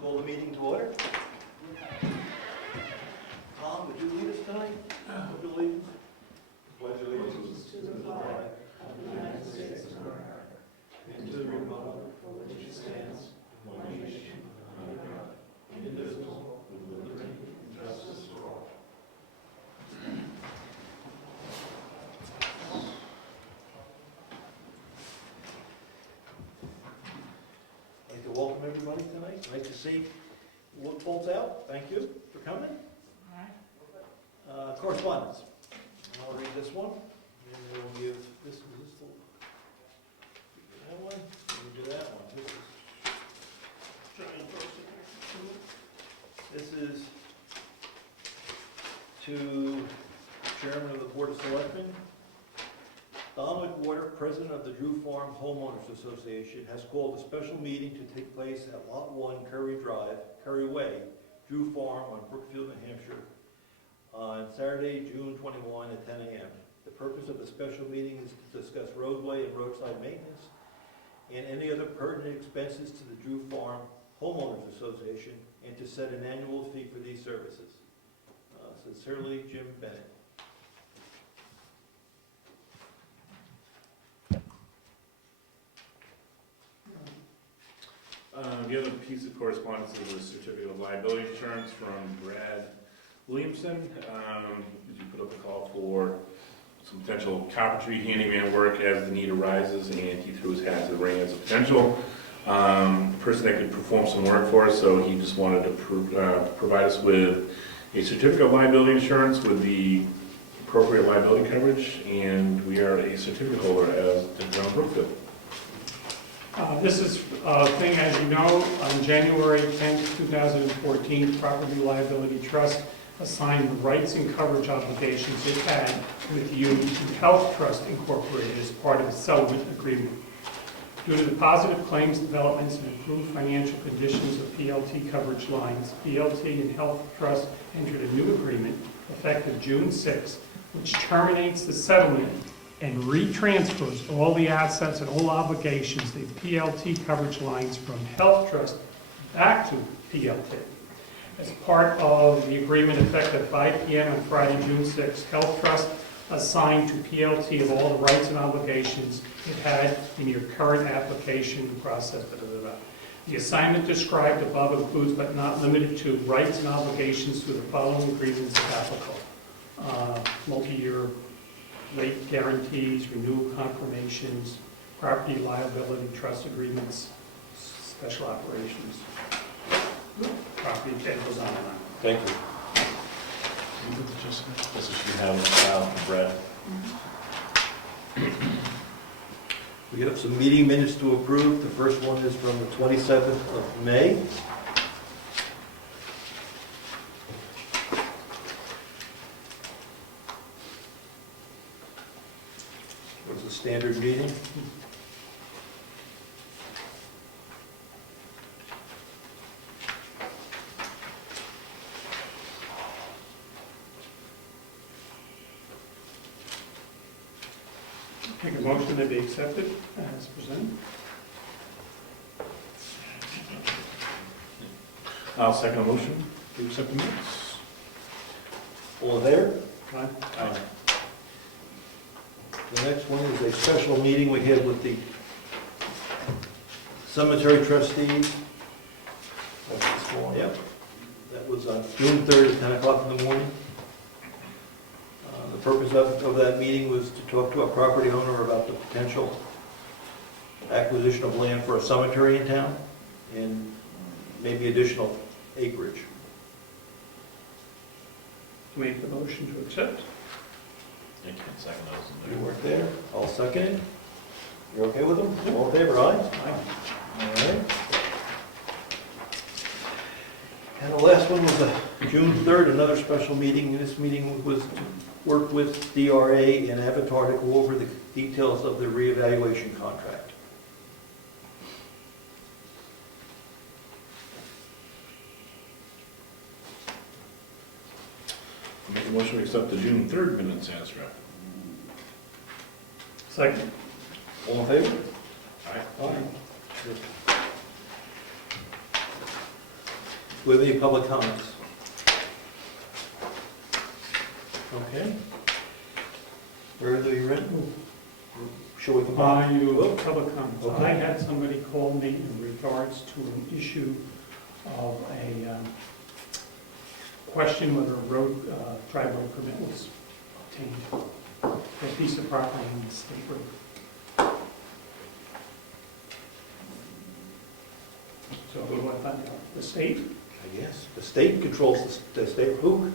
Call the meeting to order. Tom, would you lead us tonight? Pledge allegiance. Pledge allegiance to the flag of the United States of America and to the republic for which it stands, one nation, under God, indivisible, with liberty and justice for all. I'd like to welcome everybody tonight. Nice to see folks out. Thank you for coming. Correspondence. I'll read this one, and then we'll give, this is the, that one, we'll do that one. This is to Chairman of the Board of Selectmen. Don Wentworth, President of the Drew Farm Homeowners Association, has called a special meeting to take place at Lot 1, Curry Way, Drew Farm on Brookfield, New Hampshire, on Saturday, June 21 at 10 a.m. The purpose of the special meeting is to discuss roadway and roadside maintenance and any other pertinent expenses to the Drew Farm Homeowners Association, and to set an annual fee for these services. Sincerely, Jim Bennett. The other piece of correspondence is a certificate of liability insurance from Brad Williamson. You put up a call for some potential carpentry, handyman work as the need arises, and he threw his hat to the ring as a potential person that could perform some work for us. So he just wanted to provide us with a certificate of liability insurance with the appropriate liability coverage, and we are a certificate holder as the town of Brookfield. This is a thing, as you know, on January 10th, 2014, Property Liability Trust assigned the rights and coverage obligations it had with you to Health Trust Incorporated as part of a settlement agreement. Due to the positive claims developments and improved financial conditions of PLT coverage lines, PLT and Health Trust entered a new agreement effective June 6th, which terminates the settlement and retransfers all the assets and all obligations, the PLT coverage lines from Health Trust back to PLT. As part of the agreement effective 5 p.m. on Friday, June 6th, Health Trust assigned to PLT of all the rights and obligations it had in your current application process. The assignment described above includes but not limited to rights and obligations to the following agreements if applicable. Multi-year rate guarantees, renewal confirmations, property liability trust agreements, special operations, property, it goes on and on. Thank you. This is you have Brad. We have some meeting minutes to approve. The first one is from the 27th of May. It was a standard meeting. Make a motion that be accepted as presented. I'll second a motion to accept the minutes. All in favor? Aye. The next one is a special meeting we had with the cemetery trustees. Yep. That was on June 3rd at 10 o'clock in the morning. The purpose of that meeting was to talk to a property owner about the potential acquisition of land for a cemetery in town and maybe additional acreage. Make the motion to accept. I can't second those. You weren't there? I'll second it. You're okay with them? All in favor, aye? All right. And the last one was June 3rd, another special meeting. This meeting was to work with DRA and Avatar to go over the details of the reevaluation contract. Make a motion to accept the June 3rd minutes as read. Second. All in favor? Aye. Aye. we have any public comments? Okay. Where are you renting? Shall we come back? You, public comments. Okay. I had somebody call me in regards to an issue of a question whether a road, driveway permit was obtained for a piece of property in the state road. So who do I find out? The state? I guess. The state controls the state, who?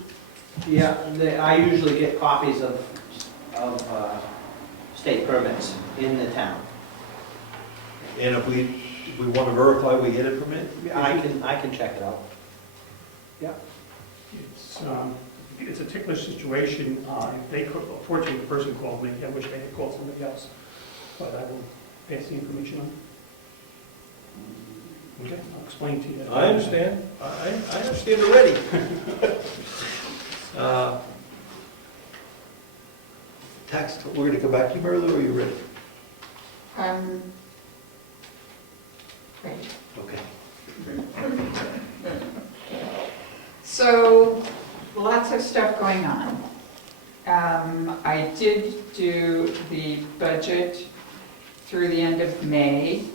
Yeah, I usually get copies of state permits in the town. And if we want to verify we get a permit? I can check it out. It's a ticklish situation. If they could, fortunately, the person called me. I wish they had called somebody else, but I will pass the information on. Okay. I'll explain to you. I understand. I understand already. Tax, we're gonna come back to you, Mary Lou, or are you ready? Great. Okay. So, lots of stuff going on. I did do the budget through the end of May.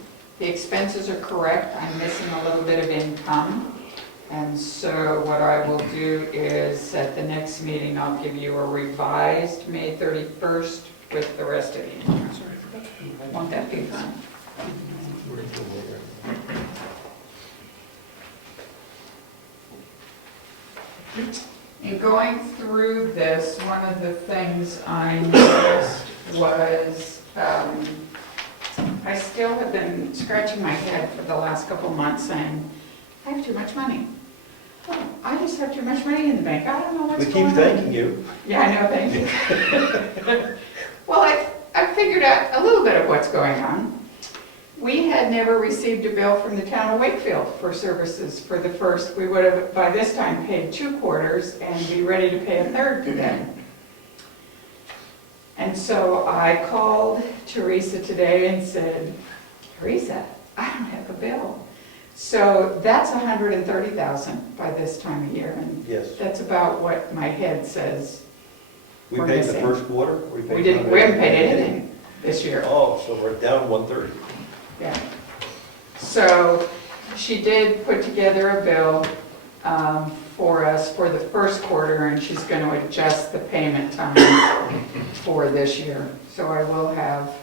The expenses are correct. I'm missing a little bit of income. And so what I will do is, at the next meeting, I'll give you a revised May 31st with the rest of the income. Won't that be fun? In going through this, one of the things I noticed was, I still have been scratching my head for the last couple months saying, I have too much money. Oh, I just have too much money in the bank. I don't know what's We going on. keep thanking you. Yeah, I know, thank you. Well, I figured out a little bit of what's going on. We had never received a bill from the town of Wakefield for services for the first. We would have, by this time, paid 2 quarters and be ready to pay a third to them. And so I called Teresa today and said, Teresa, I don't have a bill. So that's $130,000 by this time of year, and Yes. that's about what my head says. We We're paid the missing. first quarter? We haven't paid anything this year. Oh, so we're down 130. Yeah. So she did put together a bill for us for the first quarter, and she's going to adjust the payment time for this year. So I will have,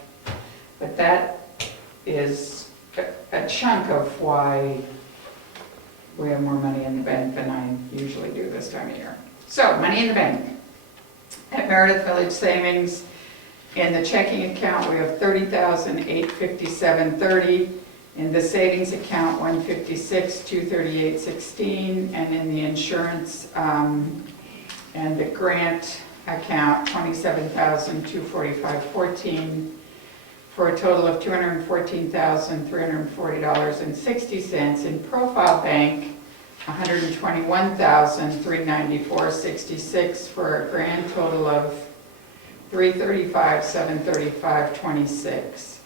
but that is a chunk of why we have more money in the bank than I usually do this time of year. So, money in the bank. At Meredith Village Savings, in the checking account, we have $30,857.30. In the savings account, $156,238.16. And in the insurance and the grant account, $27,245.14. For a total of $214,340.60. In Profile Bank, $121,394.66 for a grand total of $335,735.26.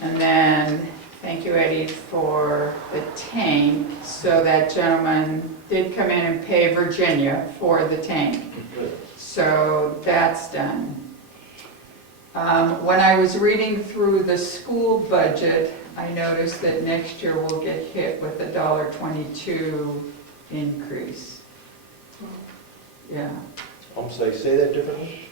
And then, thank you, Eddie, for the tank. So that gentleman did come in and pay Virginia for the tank. So that's done. When I was reading through the school budget, I noticed that next year we'll get hit with a $1.22 increase. Yeah. I'm sorry, say that differently?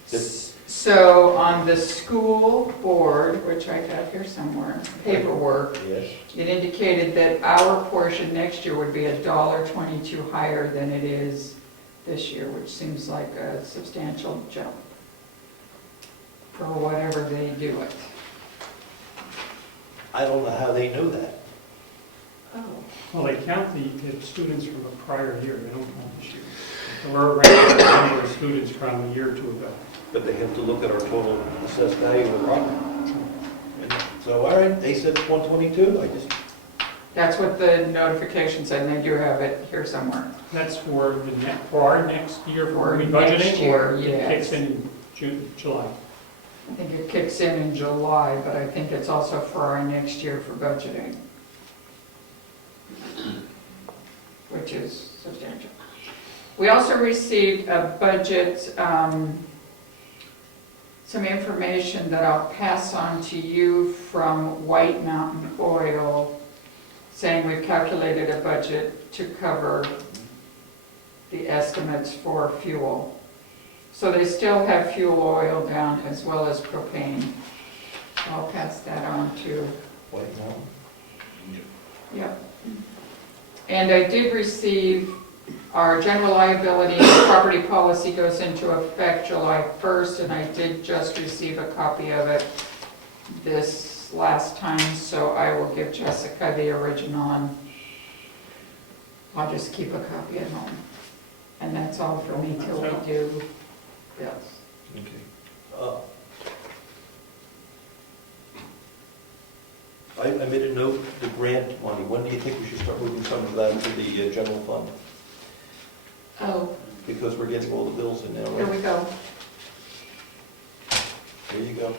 So on the school board, which I have here somewhere, paperwork, Yes. it indicated that our portion next year would be $1.22 higher than it is this year, which seems like a substantial jump for whatever they do it. I don't know how they know that. Oh. Well, they count the students from a prior year, they don't count this year. So we're ranking the number of students from a year or two ago. But they have to look at our total assessed value of the property. And so, all right, they said it's 122, I just, That's what the notification said, and they do have it here somewhere. That's for our next year for For next rebudgeting, year, or it yes. kicks in July? I think it kicks in July, but I think it's also for our next year for budgeting. which is substantial. We also received a budget, some information that I'll pass on to you from White Mountain Oil, saying we've calculated a budget to cover the estimates for fuel. So they still have fuel oil down as well as propane. I'll pass that on to, White Mountain. yep. And I did receive our general liability property policy goes into effect July 1st, and I did just receive a copy of it this last time, so I will give Jessica the original, and I'll just keep a copy at home. And that's all for me till we do bills. Okay. I made a note, the grant money, when do you think we should start moving some of that to the general fund? Oh, Because we're getting all the bills in now, here right? we go. There you go.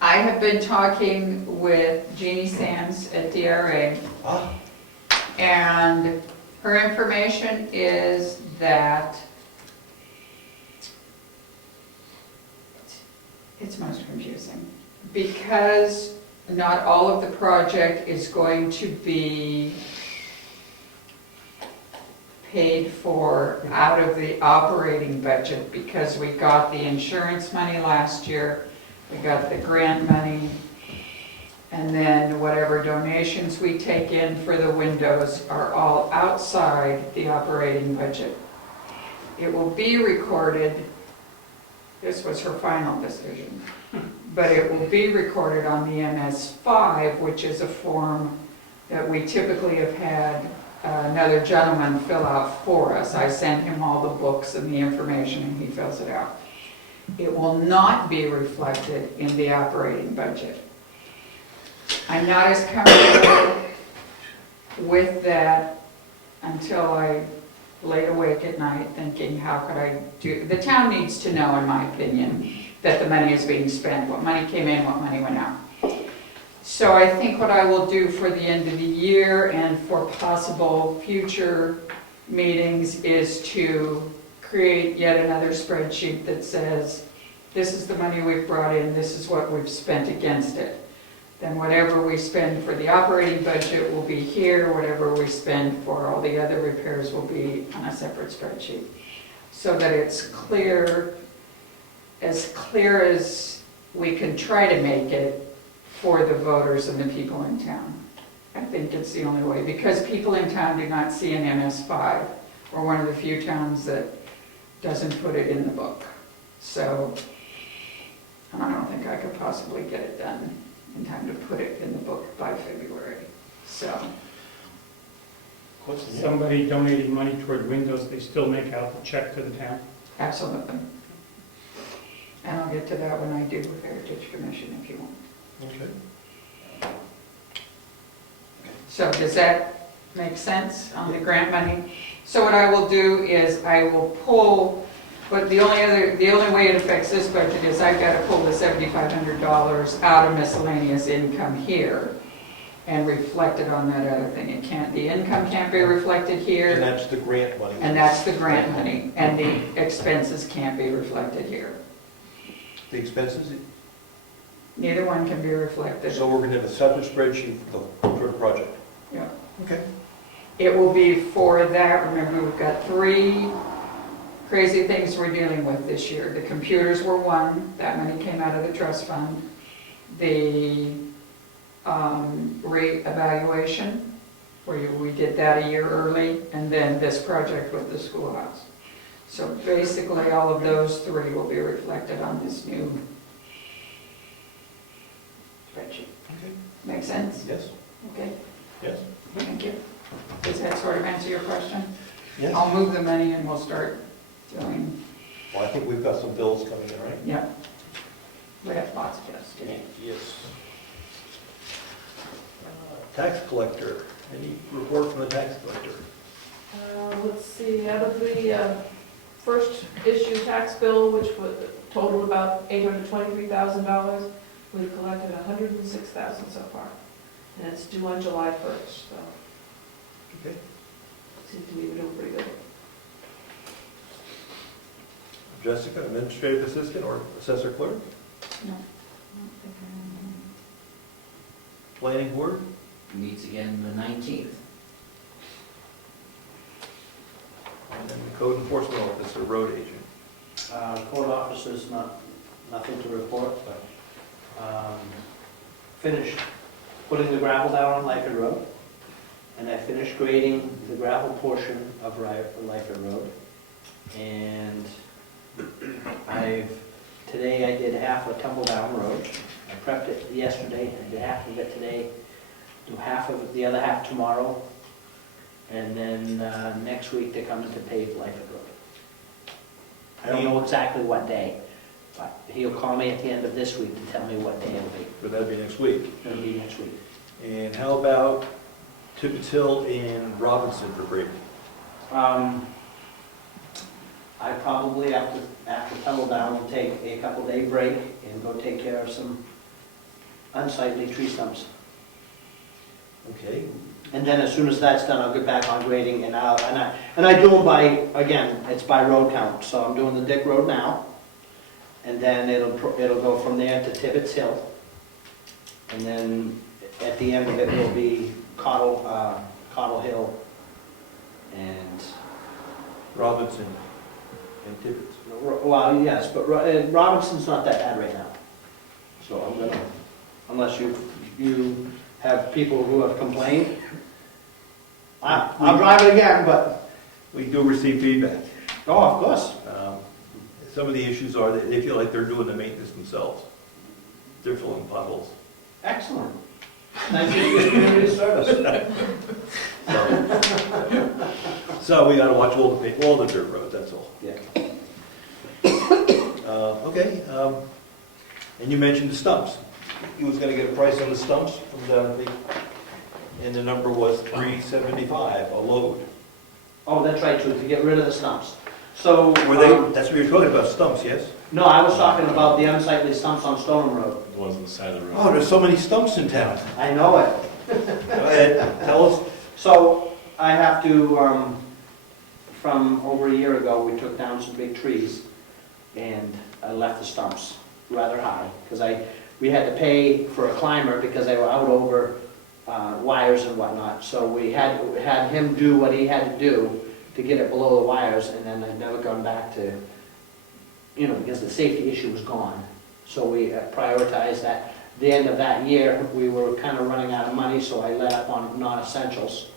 I have been talking with Jeannie Sands at DRA, Ah, and her information is that it's most confusing, because not all of the project is going to be paid for out of the operating budget, because we got the insurance money last year, we got the grant money, and then whatever donations we take in for the windows are all outside the operating budget. It will be recorded, this was her final decision, but it will be recorded on the MS5, which is a form that we typically have had another gentleman fill out for us. I send him all the books and the information, and he fills it out. It will not be reflected in the operating budget. I'm not as comfortable with that until I laid awake at night thinking, how could I do, the town needs to know, in my opinion, that the money is being spent, what money came in, what money went out. So I think what I will do for the end of the year and for possible future meetings is to create yet another spreadsheet that says, this is the money we've brought in, this is what we've spent against it. Then whatever we spend for the operating budget will be here, whatever we spend for all the other repairs will be on a separate spreadsheet. So that it's clear as we can try to make it for the voters and the people in town. I think it's the only way, because people in town do not see an MS5. We're one of the few towns that doesn't put it in the book. So I don't think I could possibly get it done in time to put it in the book by February. So, what's the Somebody donating money toward windows, they still make out the check to the town. absolutely. And I'll get to that when I do with Heritage Commission if you want. Okay. So does that make sense on the grant money? So what I will do is I will pull, but the only way it affects this budget is I've got to pull the $7,500 out of miscellaneous income here and reflect it on that other thing. It can't, the income can't be reflected And here, that's the grant money. and that's the grant money, and the expenses can't be reflected here. The expenses, Neither one can be reflected. so we're gonna have a separate spreadsheet for the project. Yeah. Okay. It will be for that, remember, we've got 3 crazy things we're dealing with this year. The computers were one, that money came out of the trust fund. The reevaluation, where we did that a year early, and then this project with the schoolhouse. So basically, all of those 3 will be reflected on this new spreadsheet. Okay. Make sense? Yes, Okay, yes, thank you. Does that sort of answer your question? yes. I'll move the money and we'll start doing, Well, I think we've got some bills coming in, right? yeah. We have lots of us today. Yes. Tax collector, any report from the tax collector? Let's see, out of the first issue tax bill, which totaled about $823,000, we've collected $106,000 so far. And it's due on July 1st, so. Okay. Seems to me we're doing pretty good. Jessica, administrative assistant or assessor clerk? No. Planning board? Meets again the 19th. And then the code enforcement officer, road agent. Code officers, nothing to report, but finished putting the gravel down on Lyford Road, and I finished grading the gravel portion of Lyford Road. And today I did half of Tumble Down Road. I prepped it yesterday, I did half of it today, do half of it, the other half tomorrow, and then next week they come in to pave Lyford Road. I don't know exactly what day, but he'll call me at the end of this week to tell me what day it'll be. But that'd be next week. It'll be next week. And how about Tippett Hill and Robinson for grading? I probably, after Tumble Down, will take a couple-day break and go take care of some unsightly tree stumps. Okay. And then as soon as that's done, I'll get back on grading, and I do them by, again, it's by road count. So I'm doing the Dick Road now, and then it'll go from there to Tibbetts Hill. And then at the end of it will be Cottle Hill and, Robinson and Tibbetts. well, yes, but Robinson's not that bad right now. So I'm gonna, unless you have people who have complained, I'll drive it again, but, We do receive feedback. oh, of course. Some of the issues are that they feel like they're doing the maintenance themselves. They're filling potholes. Excellent. Thank you for your community service. So we gotta watch all the dirt roads, that's all. Yeah. Okay, and you mentioned the stumps. He was gonna get a price on the stumps from and the number was $375 a load. Oh, that's right, too, to get rid of the stumps. So, That's what you're talking about, stumps, yes? no, I was talking about the unsightly stumps on Stoneham Road. The ones on the side of the road. Oh, there's so many stumps in town. I know it. Go ahead, tell us. So, I have to, from over a year ago, we took down some big trees, and I left the stumps rather high, because we had to pay for a climber because they were out over wires and whatnot. So we had him do what he had to do to get it below the wires, and then I've never gone back to, because the safety issue was gone. So we prioritized that. The end of that year, we were kind of running out of money, so I let up on non-essentials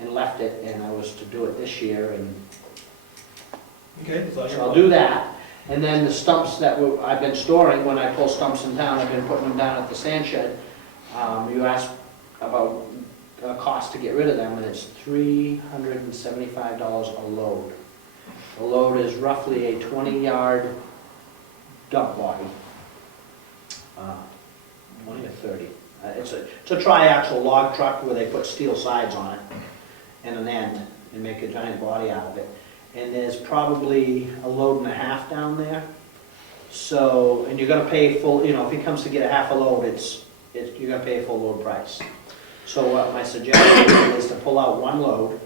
and left it, and I was to do it this year, and Okay, it's on your so I'll mind. do that. And then the stumps that I've been storing, when I pull stumps in town, I've been putting them down at the sand shed. You asked about cost to get rid of them, and it's $375 a load. A load is roughly a 20-yard dump body. 20 or 30. It's a triaxle log truck where they put steel sides on it and an end and make a giant body out of it. And there's probably a load and a half down there. So, and you're gonna pay full, if he comes to get a half a load, you're gonna pay a full load price. So what my suggestion is to pull out one load,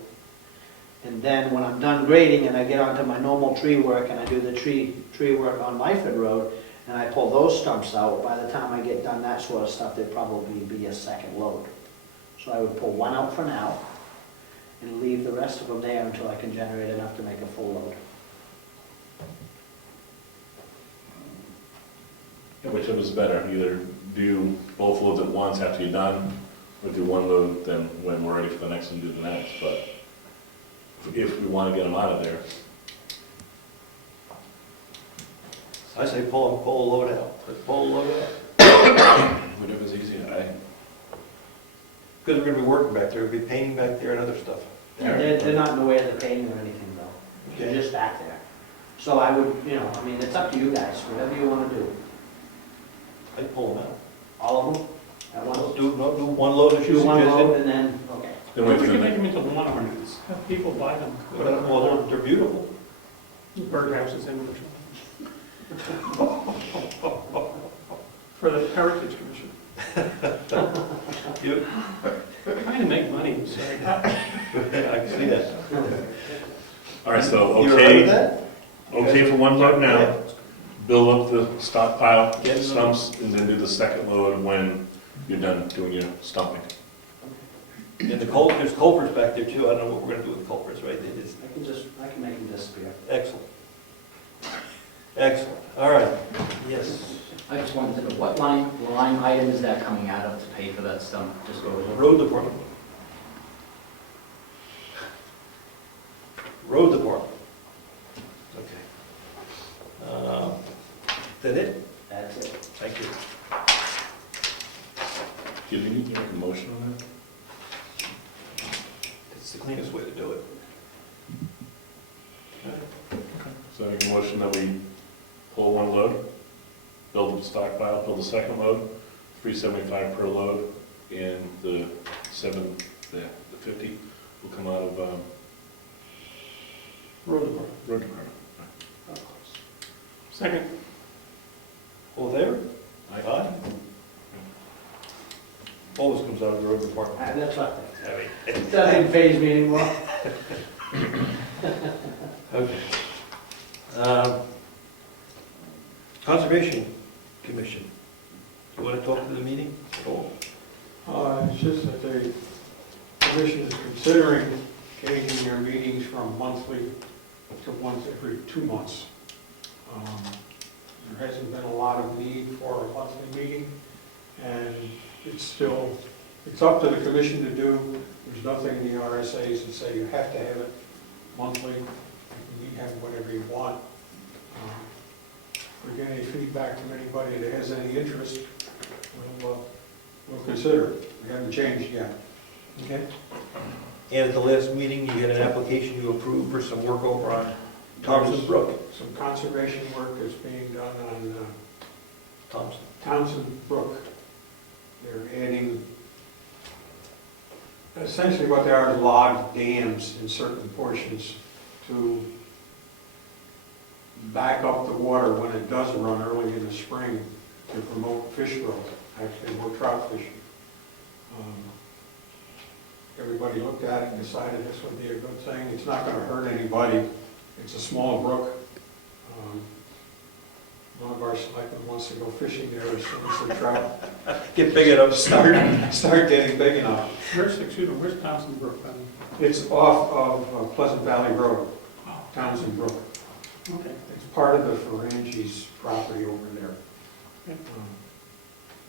and then when I'm done grading and I get onto my normal tree work and I do the tree work on Lyford Road, and I pull those stumps out, by the time I get done that sort of stuff, there'd probably be a second load. So I would pull one out for now, and leave the rest of them there until I can generate enough to make a full load. Yeah, whichever is better, either do both loads at once after you're done, or do one load, then when we're ready for the next one, do the next. But if we want to get them out of there, I say pull a load out. Let's pull a load out. whatever's easier. Because we're gonna be working back there, we'll be painting back there and other stuff. They're not in the way of the painting or anything though, they're just back there. So I would, it's up to you guys, whatever you wanna do. I'd pull them out. All of them at once? Do one load as you Do one suggested. load and then, okay. Then Or wait we for can the make next. them into lawn ornaments, have people buy them. Well, they're beautiful. Birdhouses in which For the Heritage Commission. You, Trying to make money, so. I can see that. All right, so, You all right with okay, that? okay for one load now, Yeah. build up the stockpile, Yeah. stumps, and then do the second load when you're done doing your stumping. And there's culverts back there too, I don't know what we're gonna do with the culverts, right? They just, I can make them disappear. excellent. Excellent, all right, yes. I just wanted to know, what line item is that coming out of to pay for that stump? Just go over. Road department. Road department. Okay. Is that it? That's it. Thank you. Do you need to make a motion on that? It's the cleanest way to do it. So I make a motion that we pull one load, build the stockpile, build the second load, $375 per load, and the 50 will come out of Road department. road department. Second. All in favor? Aye. All this comes out of the road department. That's right. I mean, It doesn't faze me anymore. Okay. Conservation Commission. You want to talk to the meeting at all? It's just that the commission is considering changing their meetings from monthly to once every 2 months. There hasn't been a lot of need for a monthly meeting, and it's up to the commission to do. There's nothing in the RSAs that say you have to have it monthly. You can have whatever you want. If we get any feedback from anybody that has any interest, we'll consider it. We haven't changed yet. Okay. And at the last meeting, you had an application you approved for some work over on Thompson Brook. Some conservation work is being done on Thompson. Townsend Brook. They're adding, essentially what they are is log dams in certain portions to back up the water when it does run early in the spring to promote fish growth, actually more trout fishing. Everybody looked at it and decided this would be a good thing. It's not going to hurt anybody. It's a small brook. One of our selectmen wants to go fishing there as soon as the trout Get big enough to start getting big enough. Where's Thompson Brook? It's off of Pleasant Valley Road, Townsend Brook. Okay. It's part of the Ferrangi's property over there. Okay.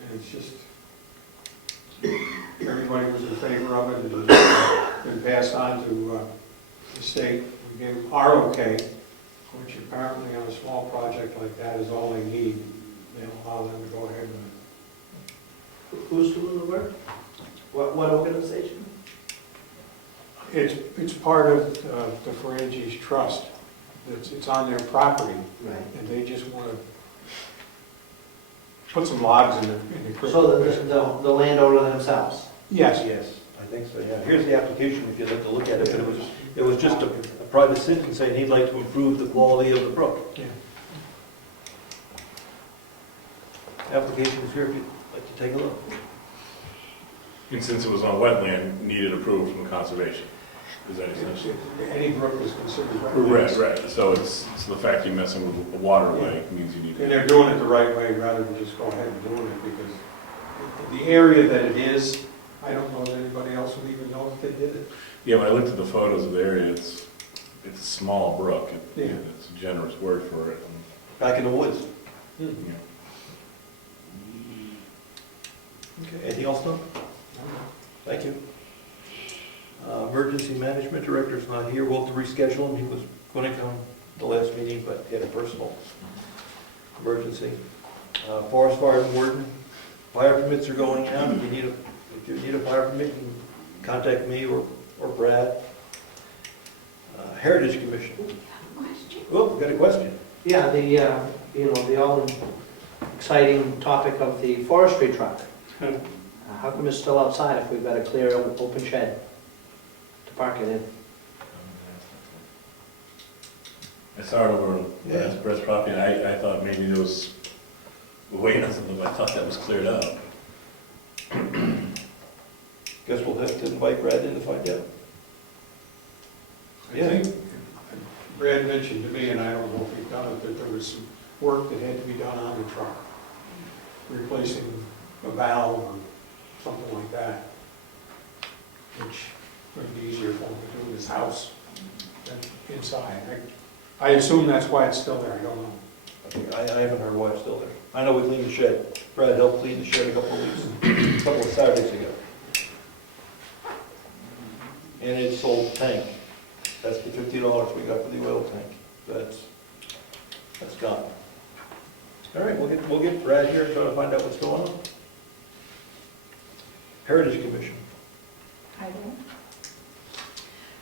And it's just, everybody was in favor of it. It has been passed on to the state. We gave them our okay, which apparently on a small project like that is all they need. They'll allow them to go ahead with it. Who's doing the work? What organization? It's part of the Ferrangi's trust. It's on their property, Right. and they just want to put some logs in the creek. So the landowner themselves? Yes. Yes, I think so, yeah. Here's the application, if you'd like to look at it, but it was just a private citizen saying he'd like to improve the quality of the brook. Yeah. Application is here if you'd like to take a look. And since it was on wetland, needed approval from conservation. Is that essentially? Any brook is considered Right, wetlands. right. So it's the fact you're messing with the waterway means you need And to. they're doing it the right way rather than just go ahead and doing it, because the area that it is, I don't know that anybody else would even know if they did it. Yeah, when I looked at the photos of the area, it's a small brook. Yeah. It's a generous word for it. Back in the woods. Yeah. Okay, anything else, Tom? Thank you. Emergency Management Director's not here. We'll have to reschedule him. He was going to come the last meeting, but he had a personal emergency. Forest Fire Warden, fire permits are going out. If you need a fire permit, you can contact me or Brad. Heritage Commission. Oh, we got a question. Yeah, the all exciting topic of the forestry truck. How come it's still outside if we've got a clear open shed to park it in? I saw it over Yeah. Brett's property, and I thought maybe there was waiting on something, but I thought that was cleared up. Guess we'll have to invite Brad in to find out. I think Brad mentioned to me, and I don't know if he's done it, that there was some work that had to be done on the truck, replacing a valve or something like that, which would be easier for him to do in his house than inside. I assume that's why it's still there, I don't know. I haven't heard why it's still there. I know we cleaned the shed. Brad helped clean the shed a couple of Saturdays ago. And it sold the tank. That's the $50 we got for the oil tank. That's gone. All right, we'll get Brad here and try to find out what's going on. Heritage Commission. I don't.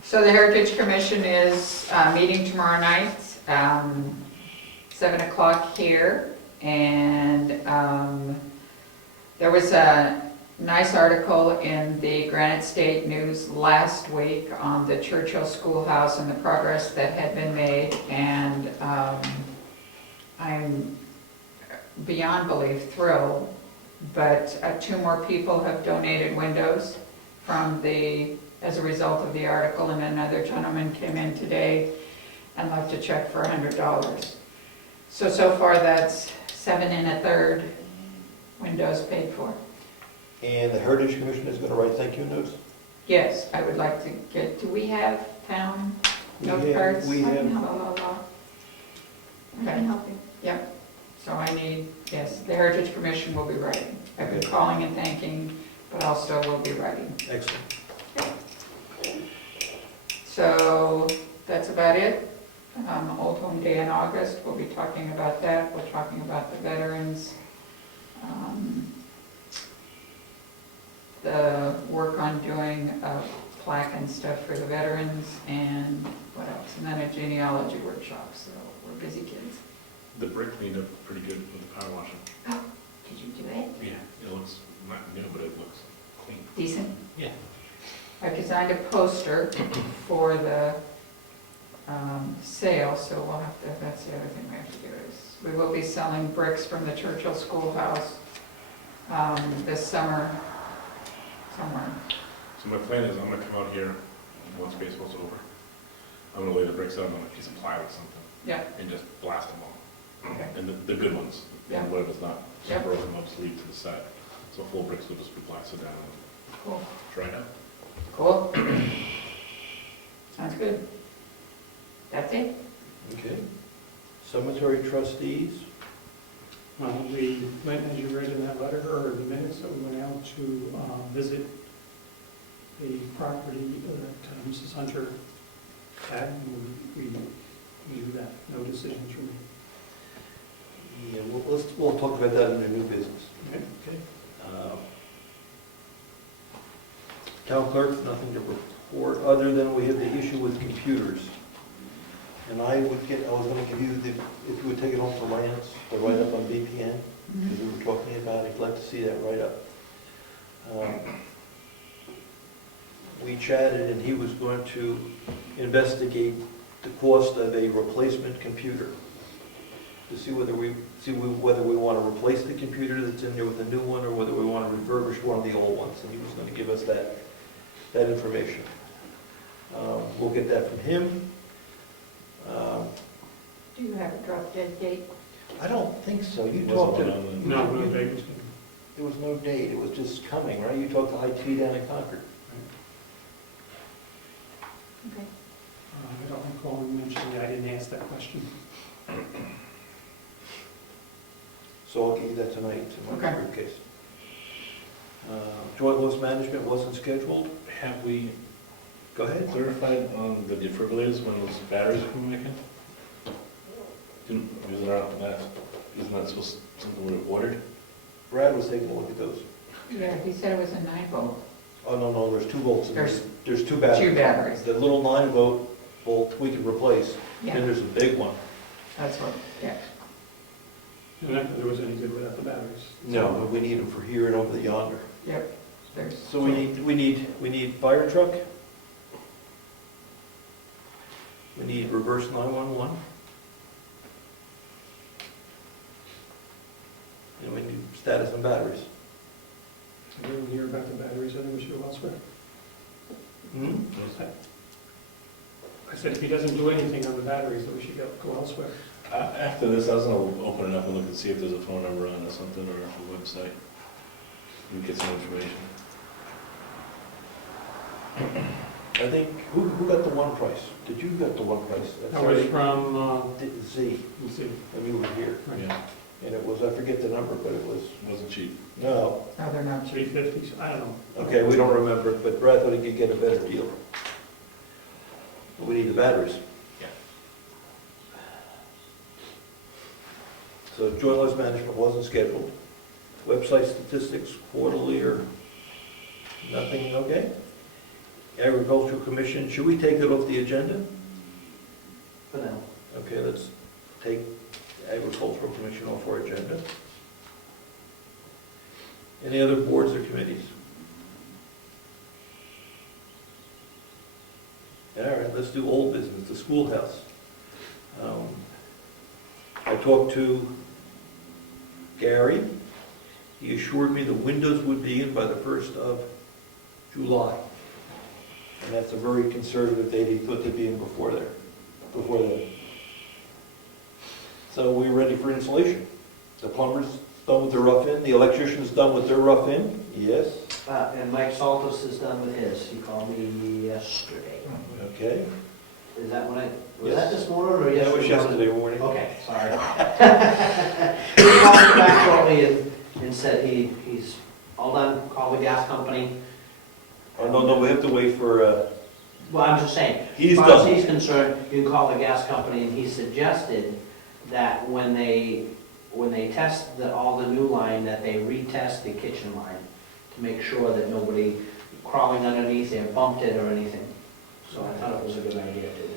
So the Heritage Commission is meeting tomorrow night, 7 o'clock here. And there was a nice article in the Granite State News last week on the Churchill Schoolhouse and the progress that had been made. And I'm beyond belief thrilled, but 2 more people have donated windows as a result of the article, and another gentleman came in today and left a check for $100. So far that's 7 1/3 windows paid for. And the Heritage Commission is going to write thank you notes? Yes, I would like to get, do we have town note cards? We have, I can help you. Yep, so I need, yes, the Heritage Commission will be writing. I've been calling and thanking, but also will be writing. excellent. So that's about it. Old Home Day in August, we'll be talking about that. We're talking about the veterans. The work on doing a plaque and stuff for the veterans, and what else? And then a genealogy workshop, so we're busy kids. The brick cleaned up pretty good with the power washing. Did you do it? Yeah, it looks not new, but it looks clean. Decent? Yeah. I've designed a poster for the sale, so we'll have to, that's the other thing we have to do is, we will be selling bricks from the Churchill Schoolhouse this summer, somewhere. So my plan is I'm gonna come out here once baseball's over. I'm gonna lay the bricks out on a piece of plywood or something. Yeah. And just blast them all. Okay. And the good ones. Yeah. And whatever's not Yeah. broken, I'll just leave to the side. So full bricks will just be blasted down and Cool. dried out. Cool. Sounds good. That's it? Okay. Cemetery trustees. We went, as you read in that letter, or the minutes, that we went out to visit the property that Mrs. Hunter had, and we do that, no decisions from me. Yeah, we'll talk about that in the new business. Okay. Okay. Town clerk, nothing to report, other than we have the issue with computers. And I was gonna give you if you would take it home to Lance, the write-up on VPN, because we were talking about it, I'd like to see that write-up. We chatted and he was going to investigate the cost of a replacement computer to see whether we want to replace the computer that's in there with a new one, or whether we want to refurbish one of the old ones, and he was going to give us that information. We'll get that from him. Do you have a drop dead date? I don't think so. You Wasn't talked to, one on the- No, no date was given. there was no date, it was just coming, right? You talked to IT down in Concord. Okay. I don't recall him mentioning that, I didn't ask that question. So I'll give you that tonight in my Okay. briefcase. Joint loss management wasn't scheduled. Have we Go ahead. clarified on the defibrillators when those batteries come back in? Isn't that supposed, something we ordered? Brad was taking a look at those. Yeah, he said it was a 9-volt. Oh, no, there's 2 volts. in there. There's There's 2 batteries. 2 batteries. The little 9-volt we can replace. Yeah, Then there's a big one. that's what, yeah. And not that there was any good without the batteries. No, but we need them for here and over yonder. Yep, there's, So we need fire truck. We need reverse 911. And we need status and batteries. I didn't hear about the batteries, I think we should go elsewhere. Hmm? I said if he doesn't do anything on the batteries, then we should go elsewhere. After this, I was gonna open it up and look and see if there's a phone number on it or something, or a website. We can get some information. I think, who got the one price? Did you get the one price? That was from, Z, let's see, when you were here. Yeah, And it was, I forget the number, but it was, it wasn't cheap. no. Oh, they're not cheap. 350s, I don't know. Okay, we don't remember, but Brad thought he could get a better deal. But we need the batteries. Yeah. So joint loss management wasn't scheduled. Website statistics quarterly or nothing, okay? Agricultural Commission, should we take it off the agenda? For now. Okay, let's take Agricultural Commission off our agenda. Any other boards or committees? All right, let's do old business, the schoolhouse. I talked to Gary. He assured me the windows would be in by the 1st of July. And that's a very conservative date. He thought they'd be in before then. So we're ready for installation. The plumber's done with their rough in, the electrician's done with their rough in, yes, And Mike Saltus is done with his. He called me yesterday. okay. Is that when was Yes. that this morning or That was yesterday? yesterday morning. Okay, sorry. He called me back shortly and said he's all done, called the gas company. Oh, no, we have to wait for, Well, I'm just saying, he's as far as done. he's concerned, you can call the gas company, and he suggested that when they test all the new line, that they retest the kitchen line to make sure that nobody crawling underneath there bumped it or anything. So I thought it was a good idea too.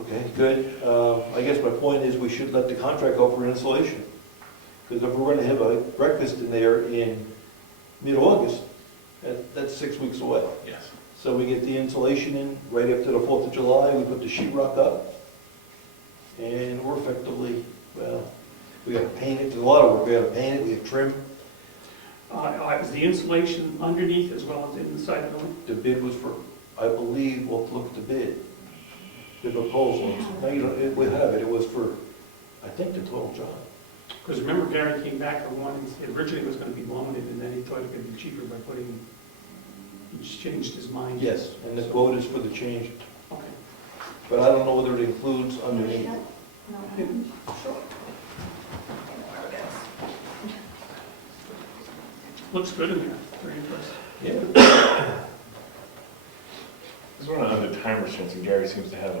Okay, good. I guess my point is we should let the contract go for installation. Because if we're gonna have a breakfast in there in mid-August, that's 6 weeks away. Yes. So we get the insulation in right after the 4th of July, we put the sheet rock up, and we're effectively, well, we gotta paint it, there's a lot of work, we gotta paint it, we have trim. Is the insulation underneath as well as inside the building? The bid was for, I believe, we'll look at the bid, the proposal. No, you don't, we have it, it was for, I think, the total job. Because remember Gary came back on one, and said originally it was going to be laminated, and then he thought it could be cheaper by putting, he just changed his mind. Yes, and the quote is for the change, Okay. but I don't know whether it includes underneath. Looks good in there, very impressed. Yeah. Because we're on under time restraints, and Gary seems to have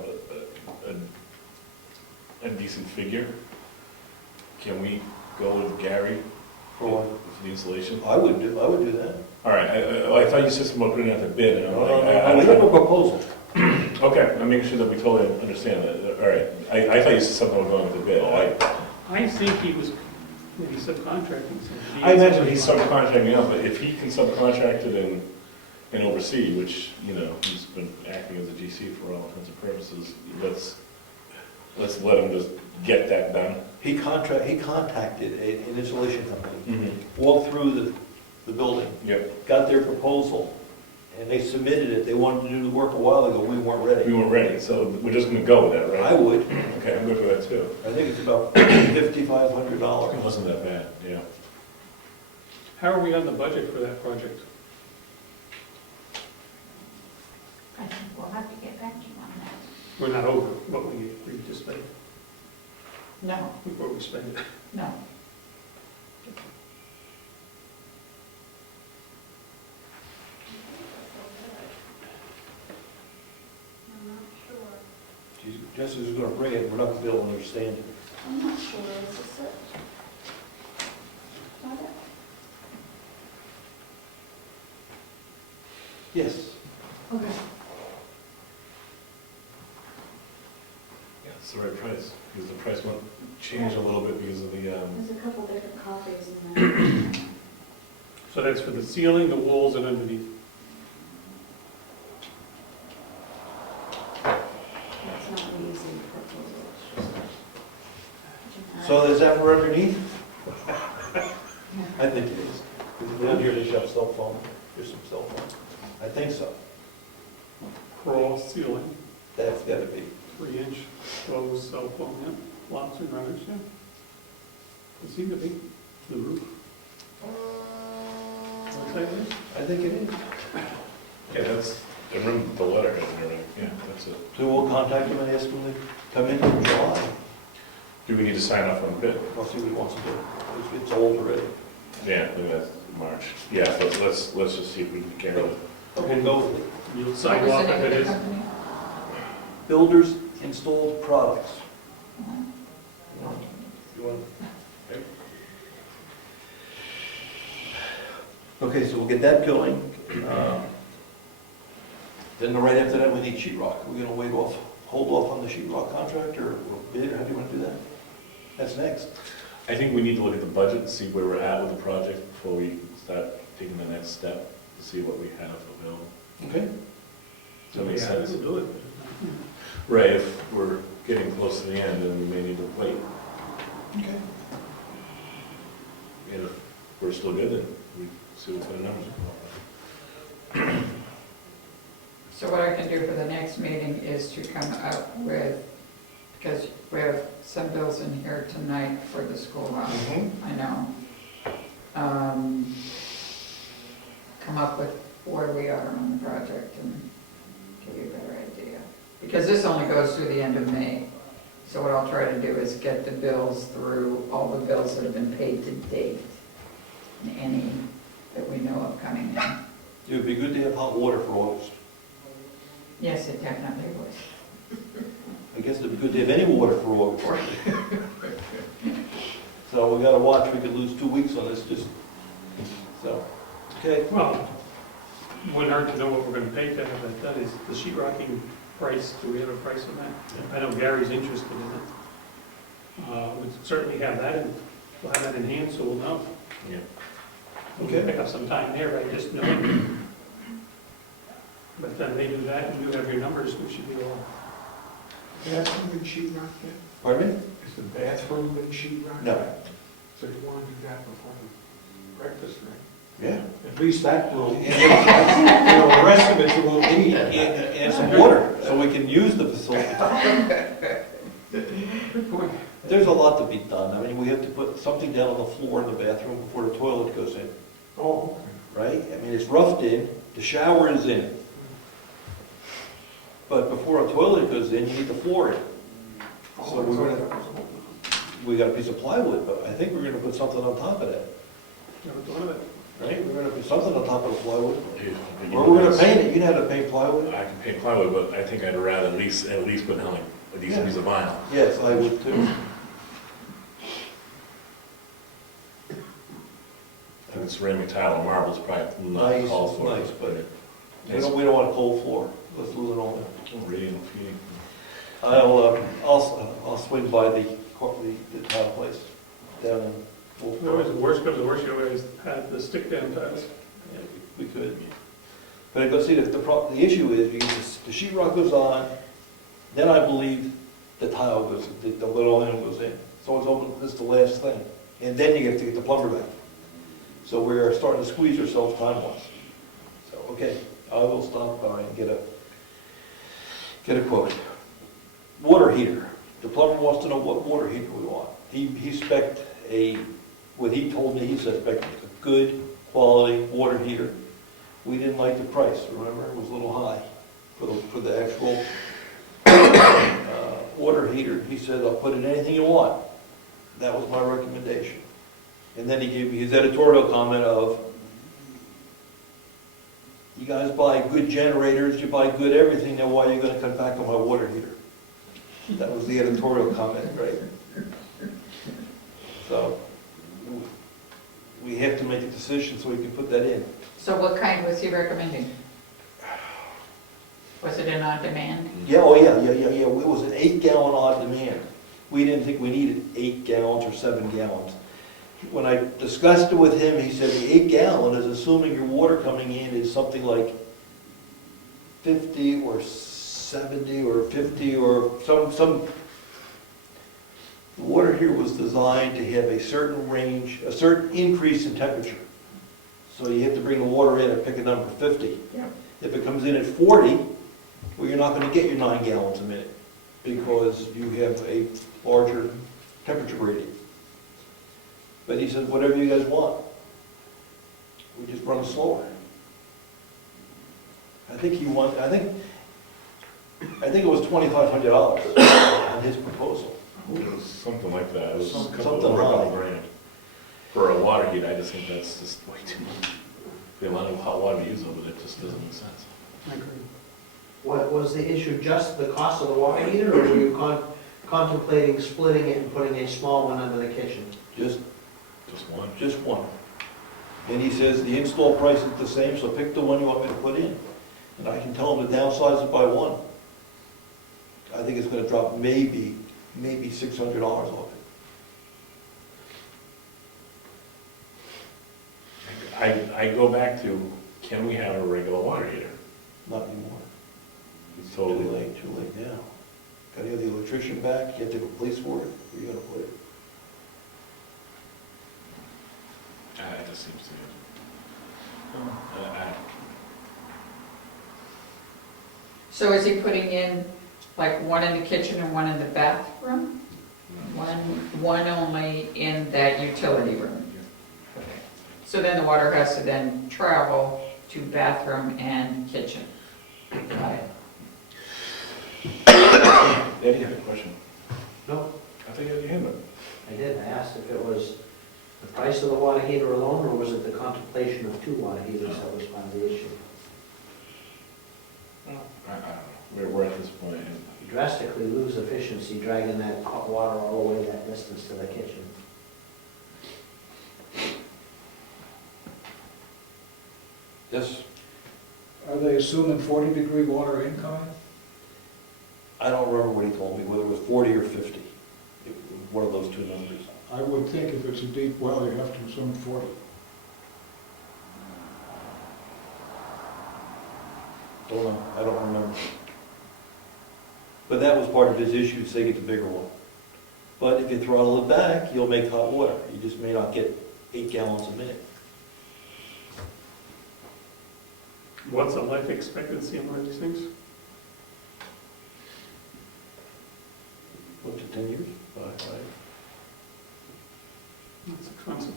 a decent figure. Can we go with Gary For what? for the installation? I would do that. All right, I thought you said something about putting out the bid, and I'm No, like, no, we have a proposal. okay, I'm making sure that we totally understand that. All right, I thought you said something about going with the bid. I think he was maybe subcontracting some. I imagine he's subcontracting out, but if he can subcontract it and oversee, which, you know, he's been acting as a GC for all intents and purposes, let's let him just get that done. He contacted an installation company, walked through the building, Yep, got their proposal, and they submitted it. They wanted to do the work a while ago, we weren't we ready. weren't ready, so we're just gonna go with that, right? I would, Okay, I'm good with that too. I think it's about $5,500. It wasn't that bad, yeah. How are we on the budget for that project? I think we'll have to get back to you on that. We're not over what we agreed to spend No, before we spend it. no. I'm not sure. Jessica's gonna bring it, we're not gonna be able to understand it. I'm not sure, is this it? Got it? Yes. Okay. Yeah, it's the right price, because the price went, changed a little bit because of the, There's a couple different copies in there. So that's for the ceiling, the walls, and underneath. That's not an easy proposal, it's just. So is that for underneath? I think it is. Down here, they should have cell phone, there's some cell phone. I think so. Crawl ceiling, That's gotta be. 3-inch closed cell phone, yeah, locks and runners, yeah. It seemed to be the roof. What's that is? I think it is. Yeah, that's, I remember the letter and everything, yeah, that's it. So we'll contact them and ask them to come in in July. Do we need to sign off on the bid? I'll see what he wants to do. It's old already. Yeah, I think that's March. Yeah, so let's just see if we can carry it. We'll go with it. You'll What sign was off the if name it of is. the company? Builders installed products. You want? Okay, so we'll get that going. Then right after that, we need sheet rock. We're gonna hold off on the sheet rock contract or bid, or how do you wanna do that? That's next. I think we need to look at the budget and see where we're at with the project before we start taking the next step, to see what we have available. Okay. Does that make Yeah, sense? we'll do it. Right, if we're getting close to the end, then we may need to wait. Okay. And if we're still good, then we see what kind of numbers. So what I can do for the next meeting is to come up with, because we have some bills in here tonight for the schoolhouse, I know. Come up with where we are on the project and give you a better idea. Because this only goes through the end of May. So what I'll try to do is get the bills through, all the bills that have been paid to date, and any that we know of coming in. It would be good to have hot water for August. Yes, it definitely was. I guess it'd be good to have any water for August. So we gotta watch, we could lose 2 weeks on this, just, so, okay. Well, wouldn't hurt to know what we're gonna pay to have that done. Is the sheet rocking price, do we have a price on that? I know Gary's interested in it. We'd certainly have that, we'll have that in hand, so we'll know. Yeah. We can pick up some time there, right, just know. But then they do that, and you have your numbers, we should be all. Bathroom and sheet rock yet? Pardon me? Is the bathroom and sheet rock? No. So you want to do that before the breakfast, right? Yeah. At least that will, you know, the rest of it you won't need. And some water, so we can use the facility. Good point. There's a lot to be done. I mean, we have to put something down on the floor in the bathroom before the toilet goes in, Oh, right? I mean, it's roughed in, the shower is in. But before a toilet goes in, you need the floor in. So we got a piece of plywood, but I think we're gonna put something on top of that, Never thought of it. right? We're gonna put something on top of the plywood. Yeah. Or we're gonna paint it, you know how to paint plywood? I can paint plywood, but I think I'd rather at least put down like a decent piece of vinyl. Yes, I would too. I think ceramic tile or marble is probably not Nice, called for. nice, but we don't want a cold floor. Let's lose it all. Radiant heating. I'll swing by the tile place down in Wolf. Otherwise, the worst comes to worst, you always had the stick down tiles. Yeah, we could. But I go see, the issue is, the sheet rock goes on, then I believe the tile goes, the little end goes in. So it's open, this is the last thing. And then you have to get the plumber back. So we're starting to squeeze ourselves time-wise. So, okay, I will stop by and get a quote. Water heater. The plumber wants to know what water heater we want. He spec'd what he told me, he suspected a good quality water heater. We didn't like the price, remember? It was a little high for the actual water heater. He said, I'll put in anything you want. That was my recommendation. And then he gave me his editorial comment of, you guys buy good generators, you buy good everything, then why are you gonna cut back on my water heater? That was the editorial comment, right? So, we have to make a decision so we can put that in. So what kind was he recommending? Was it an on-demand? Yeah, oh yeah. It was an 8-gallon on demand. We didn't think we needed 8 gallons or 7 gallons. When I discussed it with him, he said the 8-gallon is assuming your water coming in is something like 50 or 70 or 50 or some. The water here was designed to have a certain range, a certain increase in temperature. So you have to bring the water in and pick a number 50. Yep. If it comes in at 40, well, you're not gonna get your 9 gallons a minute because you have a larger temperature rating. But he said, whatever you guys want. We just run it slower. I think it was $2,500 on his proposal. It was something like that, it was Something over a couple high. grand. For a water heater, I just think that's just way too much. The amount of hot water we use over there just doesn't make sense. I agree. What was the issue, just the cost of the water heater, or were you contemplating splitting it and putting a small one under the kitchen? Just Just one. And he says the install price is the same, so pick the one you want me to put in. And I can tell him to downsize it by one. I think it's gonna drop maybe $600 off it. I go back to, can we have a regular water heater? Not anymore. It's Too totally late now. Gotta have the electrician back, you have to go police for it, where you gonna put it? it just seems to me. So is he putting in like one in the kitchen and one in the bathroom? One only in that utility room? So then the water has to then travel to bathroom and kitchen. Got it. Eddie, you have a question? No, I think you had your hand up. I did, I asked if it was the price of the water heater alone, or was it the contemplation of 2 water heaters that was part of the issue? I don't know, we're at this point, and You drastically lose efficiency dragging that hot water all the way that distance to the kitchen. Yes, Are they assuming 40-degree water incoming? I don't remember what he told me, whether it was 40 or 50. It was one of those two numbers. I would think if it's a deep well, you have to assume 40. Don't know, I don't remember. But that was part of his issue, to say get the bigger one. But if you throttle it back, you'll make hot water. You just may not get 8 gallons a minute. What's the life expectancy on one of these things? Up to 10 years? Five. That's expensive.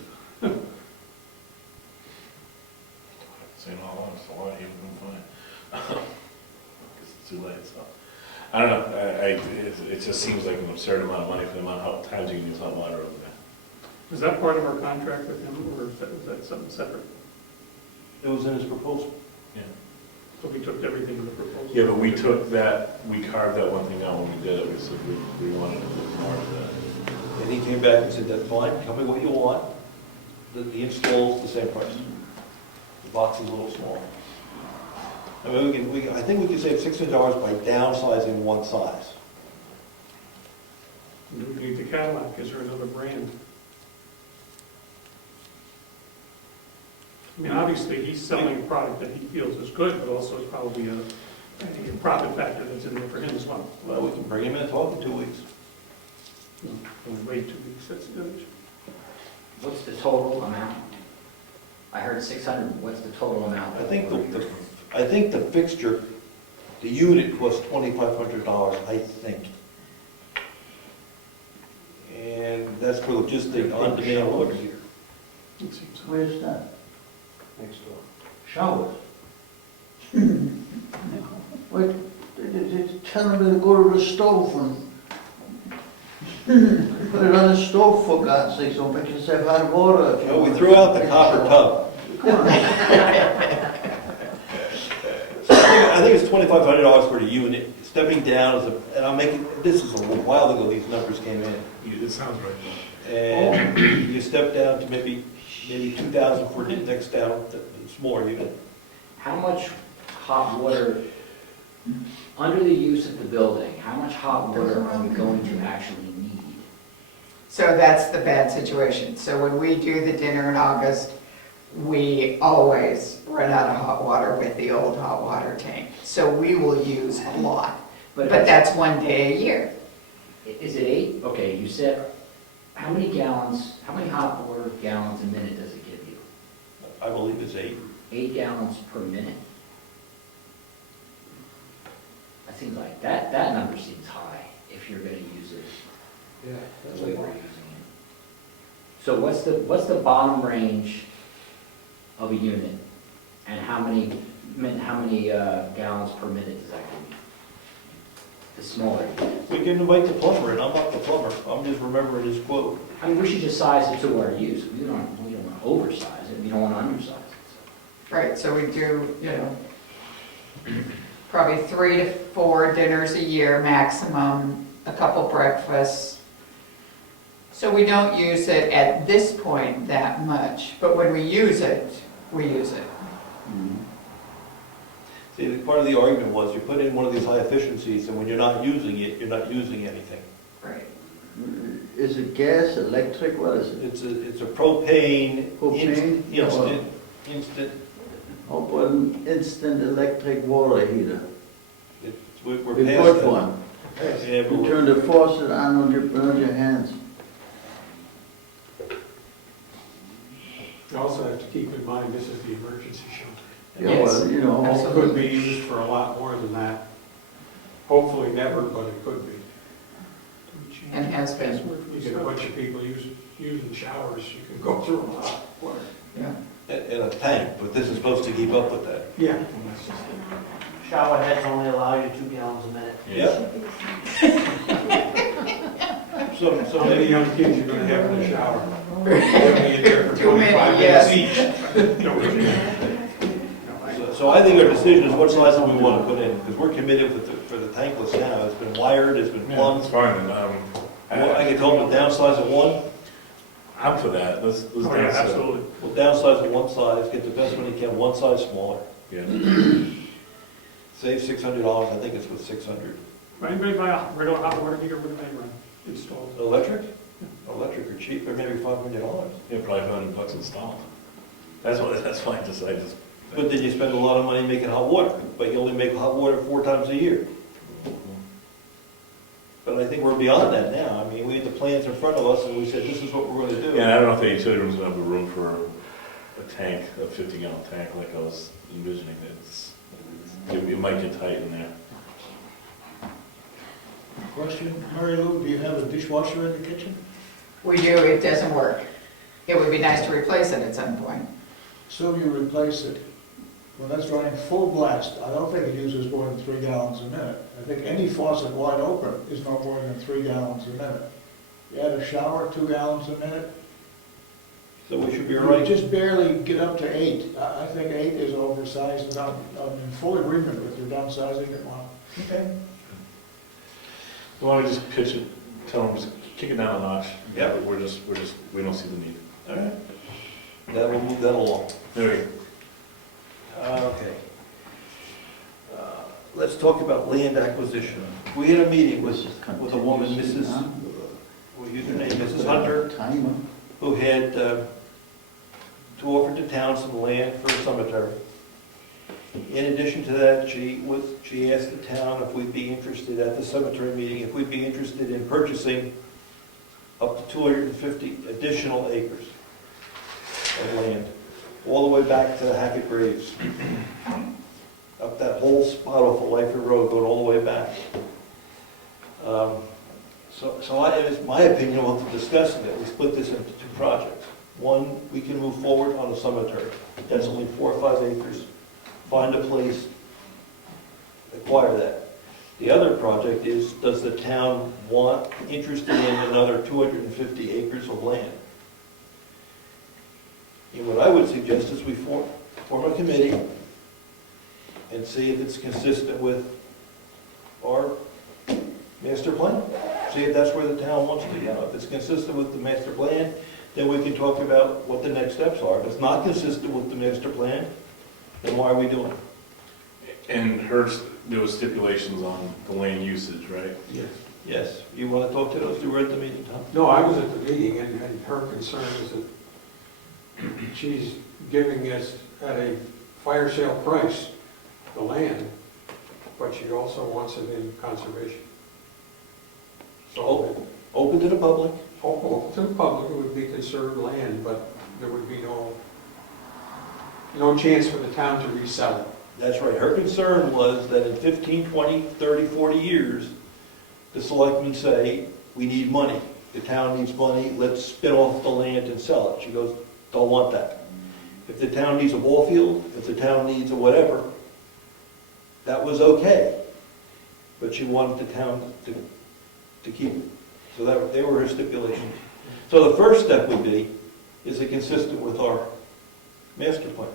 saying all along, it's a lot, even fine. Guess it's too late, so. I don't know, it just seems like an absurd amount of money for the amount of times you can use hot water over there. Is that part of our contract with him, or is that something separate? It was in his proposal. So we took everything in the proposal? Yeah, but we took that, we carved that one thing out when we did it, we said we wanted to put more of that. And he came back and said, that's fine, tell me what you want. The install's the same price. The box is a little small. I mean, I think we can save $600 by downsizing one size. We need the Cadillac, is there another brand? I mean, obviously, he's selling a product that he feels is good, but also it's probably a profit factor that's in there for him as well. Well, we can bring him in and talk in 2 weeks. Don't wait 2 weeks, that's the other issue. What's the total amount? I heard 600, what's the total amount? I think the fixture, the unit costs $2,500, I think. And that's for just the on-demand water heater. It seems so. Where's that? Next door. Showers. Wait, tell them to go to the stove and put it on the stove for God's sake, so make yourself hot water. if you No, we want. threw out the copper tub. Come on. I think it's $2,500 for the unit. Stepping down is and I'm making, this is a while ago these numbers came in. It sounds right. And you step down to maybe 2,000 for the next down, the smaller unit. How much hot water, under the use of the building, how much hot water are we going to actually need? So that's the bad situation. So when we do the dinner in August, we always run out of hot water with the old hot water tank. So we will use a lot, but that's 1 day a year. Is it 8? Okay, you said, how many hot water gallons a minute does it give you? I believe it's 8. 8 gallons per minute? That seems like, that number seems high if you're gonna use it Yeah, the way we're using it. So what's the bottom range of a unit? And how many gallons per minute does that give you? The smaller unit. We can invite the plumber, and I'm not the plumber, I'm just remembering his quote. I mean, we should just size it to our use. We don't want to oversize it, we don't want to undersize it. Right, so we do, probably 3 to 4 dinners a year maximum, a couple breakfasts. So we don't use it at this point that much, but when we use it, we use it. See, part of the argument was you put in one of these high efficiencies, and when you're not using it, you're not using anything. Right. Is it gas, electric, what is it? It's a propane, Propane? instant, How about an instant electric water heater? we're We past put that. one. Yeah, but You we're- turn the faucet on when you burn your hands. You also have to keep in mind, this is the emergency shelter. Yeah, well, you know, It could be used for a lot more than that. Hopefully never, but it could be. And has been. You get a bunch of people using showers, you can go through a lot of water. Yeah. in a tank, but this is supposed to keep up with that. Yeah. Shower heads only allow you 2 gallons a minute. Yep. So How many young kids you're gonna have in the shower? They'll be in there for Too many, 25 yes. minutes each. So I think our decision is what size do we want to put in, because we're committed for the tankless now. It's been wired, it's been Yeah, plumbed. it's fine, and, I can tell them to downsize at 1, I'm for that, let's Oh, yeah, downsize. absolutely. we'll downsize at 1 size, get the best one you can, 1 size smaller. Yeah. Save $600, I think it's with 600. Anybody buy a regular hot water heater with a run installed? Electric? Electric are cheaper, maybe $500. Yeah, probably $500 installed. That's why I just. But then you spend a lot of money making hot water, but you only make hot water 4 times a year. But I think we're beyond that now. I mean, we had the plans in front of us and we said, this is what we're going to do. Yeah, and I don't know if the utility room's gonna have the room for a tank, a 50-gallon tank like I was envisioning. It might get tight in there. Question, Mary Lou, do you have a dishwasher in the kitchen? We do, it doesn't work. It would be nice to replace it at some point. So you replace it, when that's running full blast, I don't think it uses more than 3 gallons a minute. I think any faucet wide open is no more than 3 gallons a minute. You add a shower, 2 gallons a minute. So we should be You right. just barely get up to 8. I think 8 is oversized, and I'm in full agreement with you, downsizing it one. Okay. You wanna just pitch it, tell them, just kick it down a notch? Yeah. We don't see the need. All right. That will move that along. There we go. Okay. Let's talk about land acquisition. We had a meeting with a woman, Mrs., we'll use her name, Mrs. Hunter, Timer. who had to offer the town some land for a cemetery. In addition to that, she asked the town if we'd be interested, at the cemetery meeting, if we'd be interested in purchasing up to 250 additional acres of land, all the way back to the Hackett Graves. Up that whole spot off of Lyford Road, going all the way back. It's my opinion, we'll have to discuss it, we split this into 2 projects. One, we can move forward on a cemetery. That's only 4 or 5 acres. Find a place, acquire that. The other project is, does the town interested in another 250 acres of land? And what I would suggest is we form a committee and see if it's consistent with our master plan. See if that's where the town wants to go. If it's consistent with the master plan, then we can talk about what the next steps are. If it's not consistent with the master plan, then why are we doing it? And there was stipulations on the land usage, right? Yes. Yes, you want to talk to those who were at the meeting, Tom? No, I was at the meeting, and her concern is that she's giving us at a fire sale price, the land, but she also wants it in conservation. So, Open to the public. open to the public, it would be conserved land, but there would be no no chance for the town to resell it. That's right. Her concern was that in 15, 20, 30, 40 years, the selectmen say, we need money. The town needs money, let's spin off the land and sell it. She goes, don't want that. If the town needs a ball field, if the town needs a whatever, that was okay. But she wanted the town to keep it. So that, they were her stipulations. So the first step would be, is it consistent with our master plan?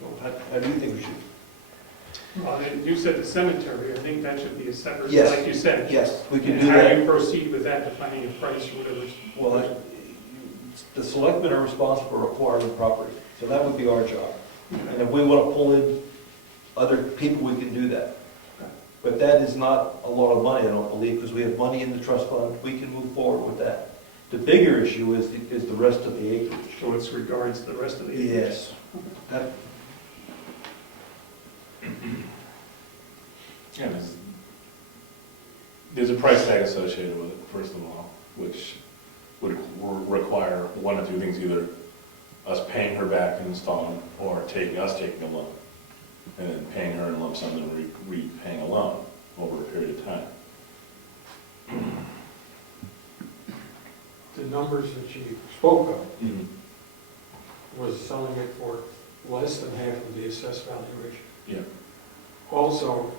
Well, how do you think we should? Well, you said the cemetery, I think that should be a separate, Yes. like you said. Yes, we can And do how that. you proceed with that, defining a price or whatever. Well, the selectmen are responsible for acquiring property, so that would be our job. And if we want to pull in other people, we can do that. But that is not a lot of money, I don't believe, because we have money in the trust fund, we can move forward with that. The bigger issue is the rest of the acreage. So it's regards to the rest of the. Yes. That- Yeah, there's a price tag associated with it, first of all, which would require one of two things, either us paying her back in installment, or taking a loan, and then paying her in lump sum and repaying a loan over a period of time. The numbers that she spoke of was selling it for less than half of the assessed valuation. Yeah. Also,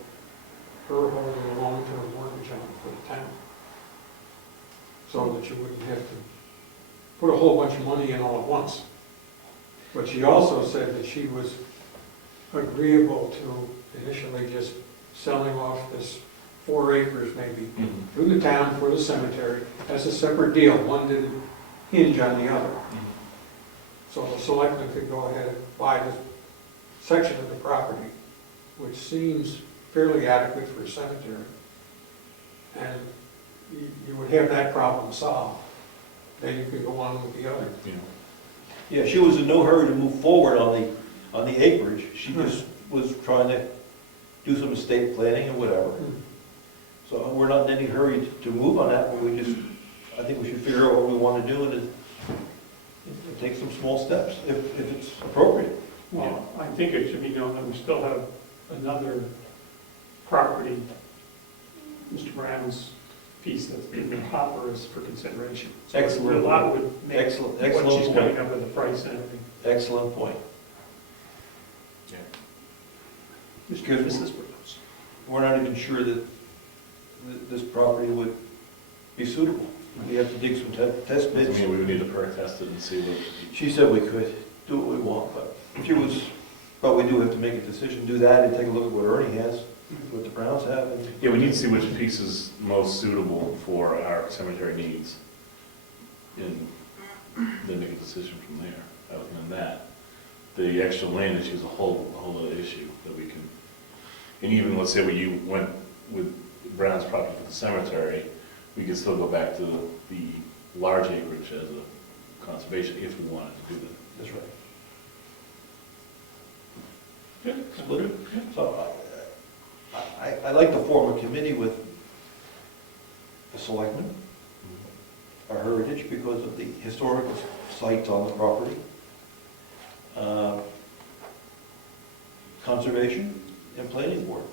her holding a long-term mortgage on it for the town, so that you wouldn't have to put a whole bunch of money in all at once. But she also said that she was agreeable to initially just selling off this 4 acres maybe to the town for the cemetery as a separate deal. One didn't hinge on the other. So the selectmen could go ahead and buy this section of the property, which seems fairly adequate for a cemetery. And you would have that problem solved. Then you could go on with the other. Yeah, she was in no hurry to move forward on the acreage. She just was trying to do some estate planning and whatever. So we're not in any hurry to move on that, but I think we should figure out what we want to do and take some small steps, if it's appropriate. Well, I think it should be known that we still have another property, Mr. Brown's piece that's in the hopper is for consideration. So Excellent. a lot would make Excellent what she's point. coming up with the price and everything. Excellent point. Mr. Mrs. Brooks. We're not even sure that this property would be suitable. We have to dig some test I bits. mean, we would need to perk test it and see what. She said we could do what we want, but we do have to make a decision, do that, and take a look at what Ernie has, what the Browns have. And Yeah, we need to see which piece is most suitable for our cemetery needs, and then make a decision from there. Other than that, the extra land issue is a whole other issue that we can, and even, let's say you went with Brown's property for the cemetery, we could still go back to the large acreage as a conservation if we wanted to do that. That's right. Good. Split it. So I like to form a committee with the selectmen, our heritage, because of the historical sites on the property, conservation, and planning board.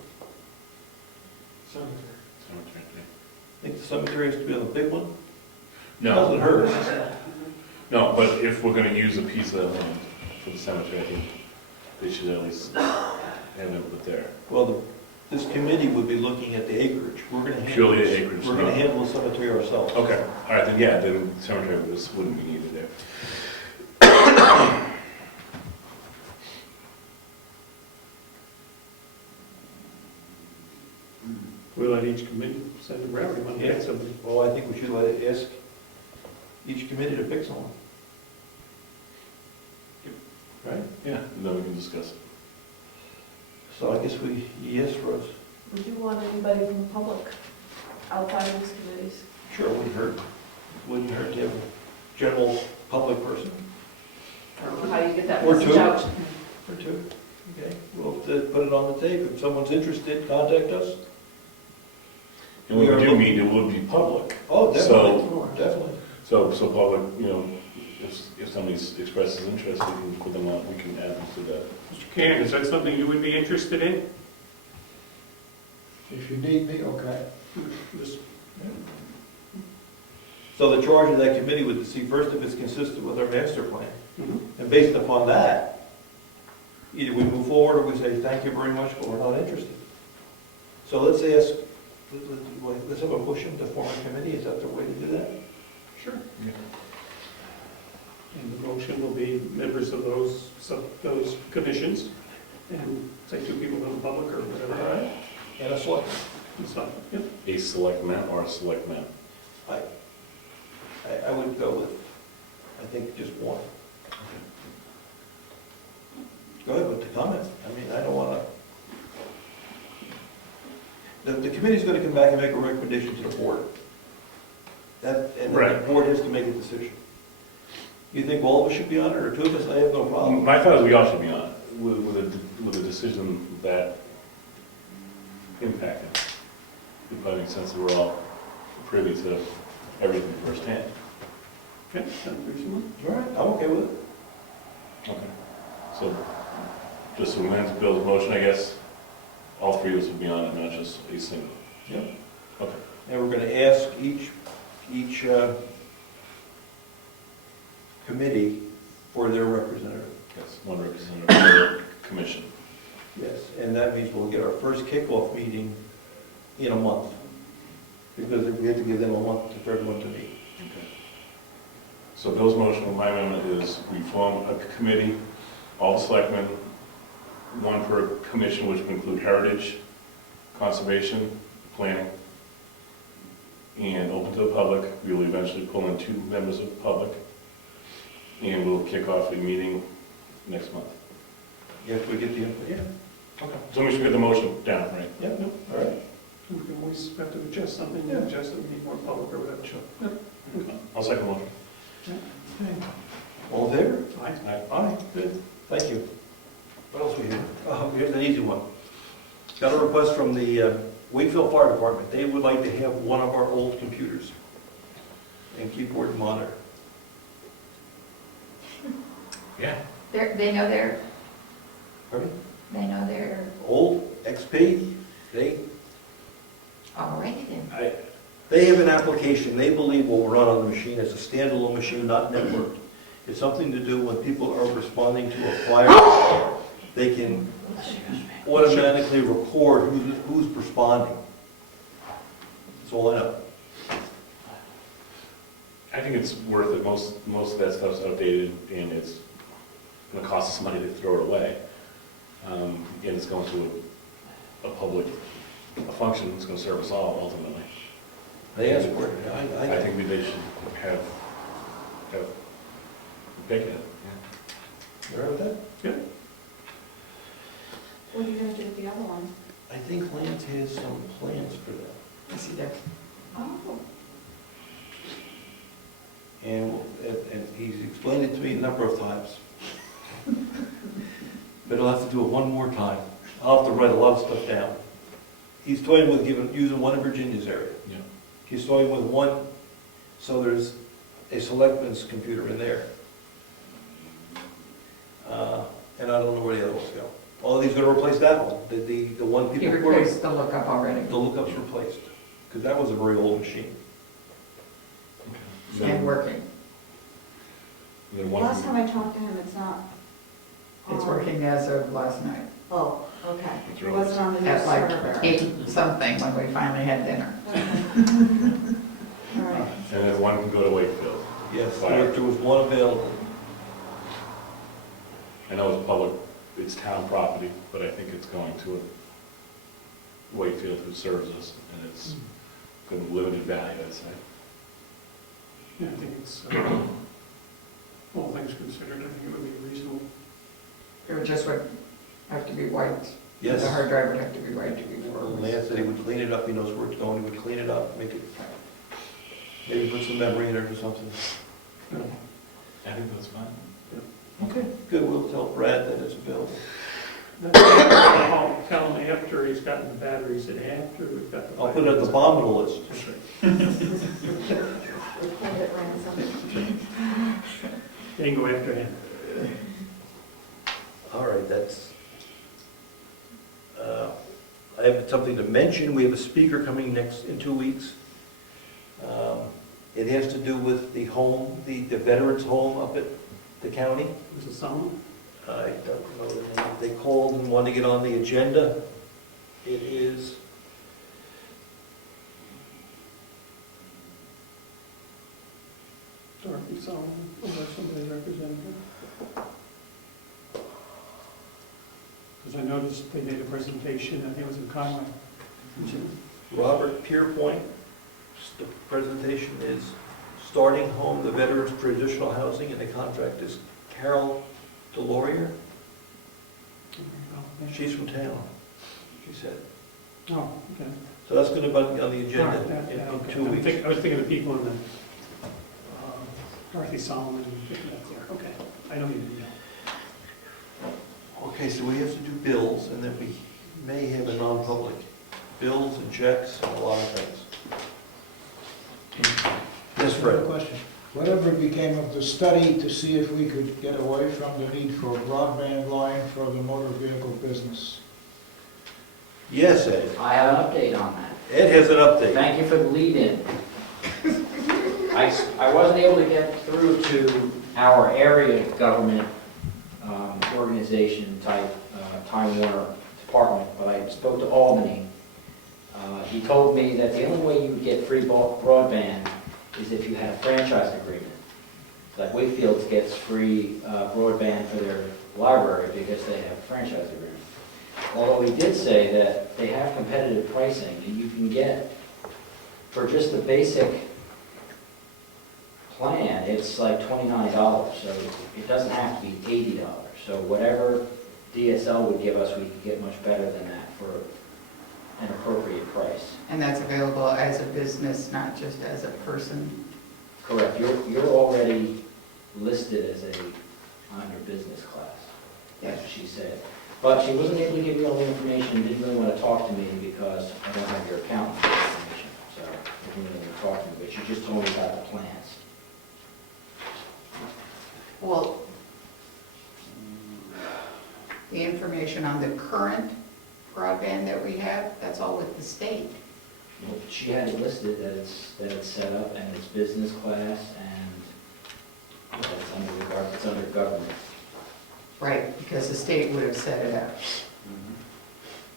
Cemetery. Cemetery. I think the cemetery has to be on the big one. No, Doesn't hurt. no, but if we're gonna use a piece of that land for the cemetery, I think they should at least have input there. Well, this committee would be looking at the acreage. We're gonna handle, Purely the acreage. we're gonna handle the cemetery ourselves. Okay, all right, then, yeah, then cemetery wouldn't be needed there. We'll let each committee send a rep, we want to get somebody. Well, I think we should ask each committee to pick someone. Right? Yeah, and then we can discuss it. So I guess yes, Rose. Would you want anybody from the public outside these committees? Sure, wouldn't hurt to have a general public person. I don't know how you get that Or message two. out. Or two. Okay, we'll put it on the tape. If someone's interested, contact us. And when we do meet, it would be public. Oh, So- definitely. So public, if somebody expresses interest, we can put them on, we can add them to that. Mr. Cannon, is that something you would be interested in? If you need me, okay. Just- So the charge of that committee would see first if it's consistent with our master plan. Mhm. And based upon that, either we move forward or we say, thank you very much, but we're not interested. So let's ask, let's have a motion to form a committee, is that the way to do that? Sure. And the motion will be members of those commissions, and say two people from the public or whatever. All right. And a select. It's not, yep. A selectman or a selectman? I would go with, I think, just one. Go ahead with the comment. I mean, I don't want to, the committee's going to come back and make a recommendation to the board. And then the Right. board has to make a decision. You think all of us should be on it, or two of us? I have no problem. My thought is we all should be on it, with a decision that impacted. It probably makes sense that we're all privy to everything firsthand. Okay, sounds reasonable. All right, I'm okay with it. Okay. So, just to amend Bill's motion, I guess, all three of us would be on it, not just a single. Yep. Okay. And we're going to ask each committee for their representative. Yes, one representative per commission. Yes, and that means we'll get our first kickoff meeting in a month, because we have to give them a month for everyone to meet. Okay. So Bill's motion, my amendment is we form a committee, all the selectmen, one per commission, which would include heritage, conservation, planning, and open to the public. We will eventually pull in 2 members of the public, and we'll kick off a meeting next month. Yes, we get the input, yeah. Okay. So we should get the motion down, right? Yeah, no, all right. We can always have to adjust something, Yeah. adjust it, we need more public or whatever. Sure. I'll second the motion. All in favor? Aye. Aye, good, thank you. What else we have? Here's an easy one. Got a request from the Wakefield Fire Department. They would like to have one of our old computers and keyboard and monitor. Yeah. They know their, Pardon? they know their, Old XP, all right then. they have an application they believe will run on the machine as a standalone machine, not networked. It's something to do when people are responding to a fire, they can automatically record who's responding. That's all I know. I think it's worth it. Most of that stuff's outdated, and it's going to cost us money to throw it away. And it's going to a public function that's going to serve us all ultimately. They asked for it. I think they should have pick it. You all right with that? Good. What are you gonna do with the other one? I think Lance has some plans for that. I see that. Oh, And he's explained it to me a number of times. But I'll have to do it one more time. I'll have to write a lot of stuff down. He's toying with using one in Virginia's area. Yeah. He's toying with one, so there's a selectman's computer in there. And I don't know where the other ones go. Oh, he's gonna replace that one, the one He people. replaced the lookup already. The lookup's replaced, because that was a very old machine. And working. Then one last time I talked to him, it's not. It's on- working as of last night, Oh, okay. That's It right. wasn't on the new at like server. 8-something when we finally had dinner. All right. and then one can go to Wakefield. Yes, Fire. there was one available. I know it's public, it's town property, but I think it's going to a Wakefield who serves us, and it's good limited value, I'd say. Yeah, I think it's, all things considered, I think it would be reasonable. It would just would have to be white. Yes. The hard drive would have to be white before. Lance said he would clean it up, he knows where it's going, he would clean it up, make it, maybe put some memory in it or something. I think that's fine. Okay, good, we'll tell Brad that it's available. I'll tell him after he's gotten the batteries in, after we've got the. I'll put it at the bottom of the list. That's right. Record it ransom. Jane, go after him. All right, I have something to mention. We have a speaker coming in 2 weeks. It has to do with the home, the veterans' home up at the county. Mrs. Solomon? I don't know the name. They called and wanted to get on the agenda. It is Dorothy Solomon, or somebody representative? Because I noticed they made a presentation, I think it was in Conway. Robert Pierpoint. The presentation is Starting Home, the Veterans Traditional Housing, and the contract is Carol Delorier. She's from town, she said. Oh, okay. So that's going to be on the agenda All right, yeah, in okay. 2 weeks. I was thinking of the people in the Dorothy Solomon, picking up there. Okay, I don't need to know. Okay, so we have to do bills, and then we may have a non-public. Bills and checks and a lot of things. Yes, Fred? Question. Whatever became of the study to see if we could get away from the need for a broadband line for the motor vehicle business? Yes, Ed. I have an update on that. Ed has an update. Thank you for the lead-in. I wasn't able to get through to our area government organization type Time Warner department, but I spoke to Albany. He told me that the only way you would get free broadband is if you had a franchise agreement. Like Wakefield's gets free broadband for their library because they have a franchise agreement. Although he did say that they have competitive pricing, and you can get, for just the basic plan, it's like $29, so it doesn't have to be $80. So whatever DSL would give us, we could get much better than that for an appropriate price. And that's available as a business, not just as a person? Correct, you're already listed as under business class. That's what she said. But she wasn't able to give me all the information, didn't really want to talk to me because I don't have your account information. So she didn't really want to talk to me, but she just told me about the plans. Well, the information on the current broadband that we have, that's all with the state. Well, she had it listed that it's set up and it's business class and that it's under government. Right, because the state would have set it up.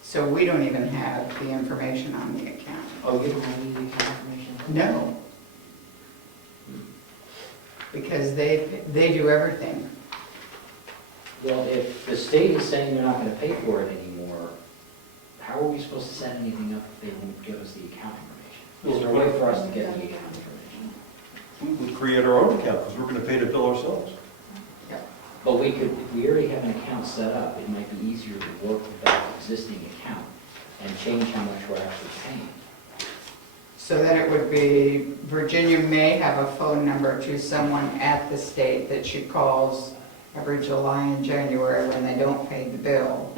So we don't even have the information on the account. Oh, you don't have any account information? No. Because they do everything. Well, if the state is saying they're not going to pay for it anymore, how are we supposed to set anything up if they won't give us the account information? Is there a way for us to get the account information? We would create our own account because we're going to pay the bill ourselves. But we already have an account set up. It might be easier to work with that existing account and change how much we're actually paying. So then it would be, Virginia may have a phone number to someone at the state that she calls every July and January when they don't pay the bill.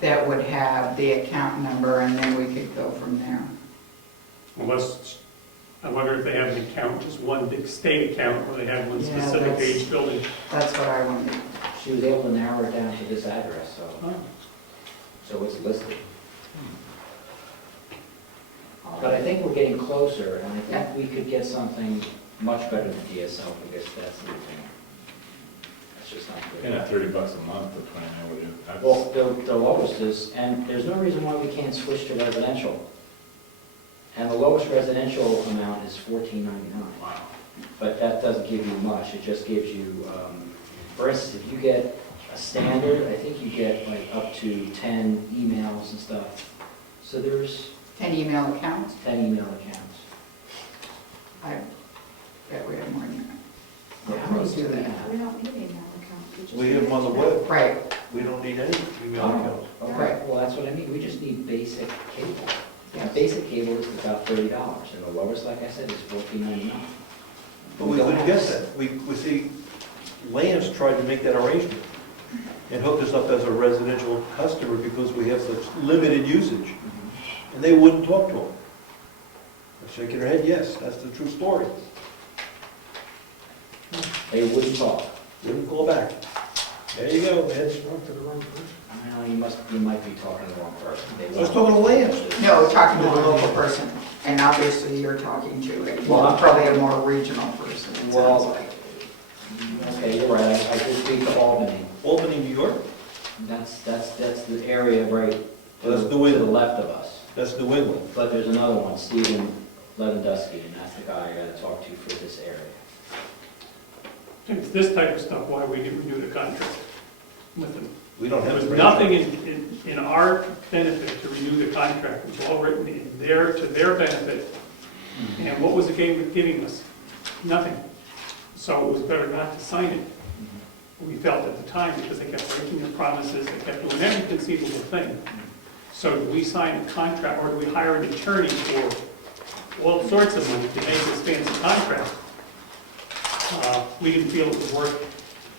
That would have the account number, and then we could go from there. Unless, I wonder if they have an account, just one big state account, or they have one Yeah, specific that's- age building. That's what I wondered. She was able to narrow it down to this address, Oh. so it's listed. But I think we're getting closer, and I think we could get something much better than DSL because that's the thing. That's just not good. Yeah, $30 a month for trying out with you. Well, the lowest is, and there's no reason why we can't switch to residential. And the lowest residential amount is $14.99. Wow. But that doesn't give you much, it just gives you, for instance, if you get a standard, I think you get like up to 10 emails and stuff. So there's 10 email accounts? 10 email accounts. I bet we have more than that. Yeah, how many do we We have? We don't need email accounts. We have them on the web. Right, We don't need any email accounts. Okay, well, that's what I mean, we just need basic cable. Yeah. Basic cable is about $30, and the lowest, like I said, is $14.99. But we couldn't get that. We see, Lance tried to make that arrangement and hooked us up as a residential customer because we have such limited usage. And they wouldn't talk to him. I'm shaking her head, yes, that's the true story. They wouldn't talk. Wouldn't call back. There you go, man. Spoke to the wrong person. Well, you might be talking to the wrong person. They I was won't. talking to Lance. No, talking to the local person, and obviously you're talking to probably a more regional person, it sounds Well- like. Okay, you're right, I did speak to Albany. Albany, New York? That's the area right Well, that's to New the England. left of us. That's New England. But there's another one, Stephen Lewandowski, and that's the guy I gotta talk to for this area. It's this type of stuff, why we didn't renew the contract with them. We don't There have. was nothing in our benefit to renew the contract, it was all written in to their benefit. And what was the game giving us? Nothing. So it was better not to sign it. We felt at the time, because they kept breaking their promises, they kept doing every conceivable thing. So do we sign a contract, or do we hire an attorney for all sorts of money to make this fancy contract? We didn't feel it was worth it,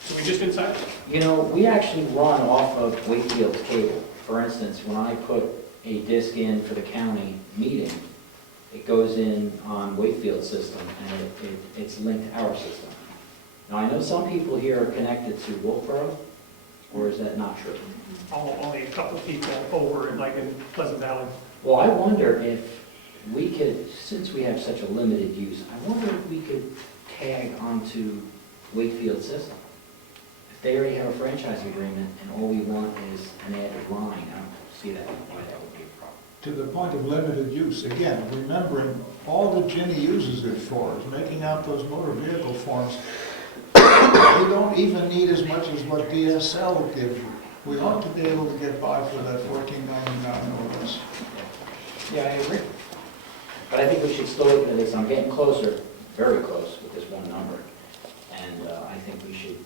so we just didn't sign it. You know, we actually run off of Wakefield's cable. For instance, when I put a disc in for the county meeting, it goes in on Wakefield's system, and it's linked to our system. Now, I know some people here are connected to Wolfboro, or is that not true? Only a couple of people over, like in Pleasant Valley. Well, I wonder if we could, since we have such a limited use, I wonder if we could tag onto Wakefield's system. If they already have a franchise agreement and all we want is an added line, I don't see that why that would be a problem. To the point of limited use, again, remembering all that Ginny uses it for is making out those motor vehicle forms. You don't even need as much as what DSL would give you. We ought to be able to get by for that $14.99 or less. Yeah, I agree. But I think we should still look at this, I'm getting closer, very close with this one number. And I think we should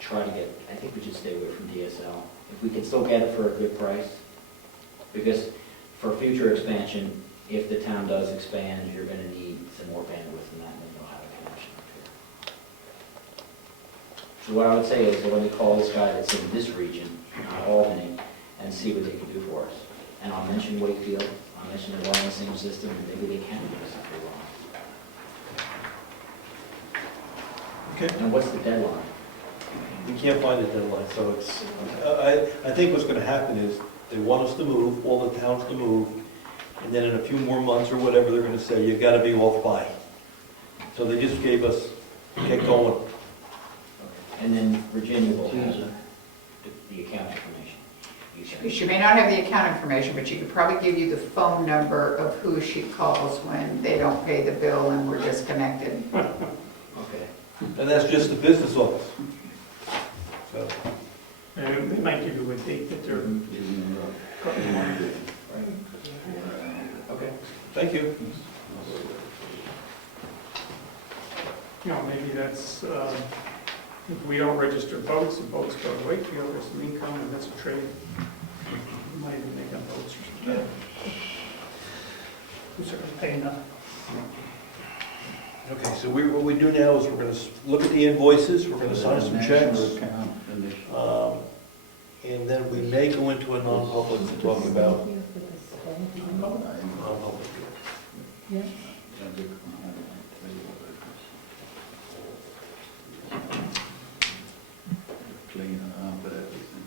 try to get, I think we should stay away from DSL. If we can still get it for a good price, because for future expansion, if the town does expand, you're gonna need some more bandwidth than that, and then you'll have a connection up here. So what I would say is, let me call this guy that's in this region, Albany, and see what they can do for us. And I'll mention Wakefield, I'll mention they're all in the same system, and maybe they can do us if they want. Okay. And what's the deadline? We can't find a deadline, so it's, I think what's gonna happen is, they want us to move, all the towns to move, and then in a few more months or whatever, they're gonna say, you gotta be off by. So they just gave us, get going. And then Virginia will have the account information. You said. She may not have the account information, but she could probably give you the phone number of who she calls when they don't pay the bill and we're disconnected. Okay. And that's just the business office. So, And they might give you a date that they're cutting on. Okay. thank you. You know, maybe that's, if we don't register boats, and boats go to Wakefield, there's some income, and that's a trade. We might even make up boats or something. Who's going to pay enough? Okay, so what we do now is we're gonna look at the invoices, we're gonna sign some checks. And then we may go into a non-public to talk about non-public. Clean up everything.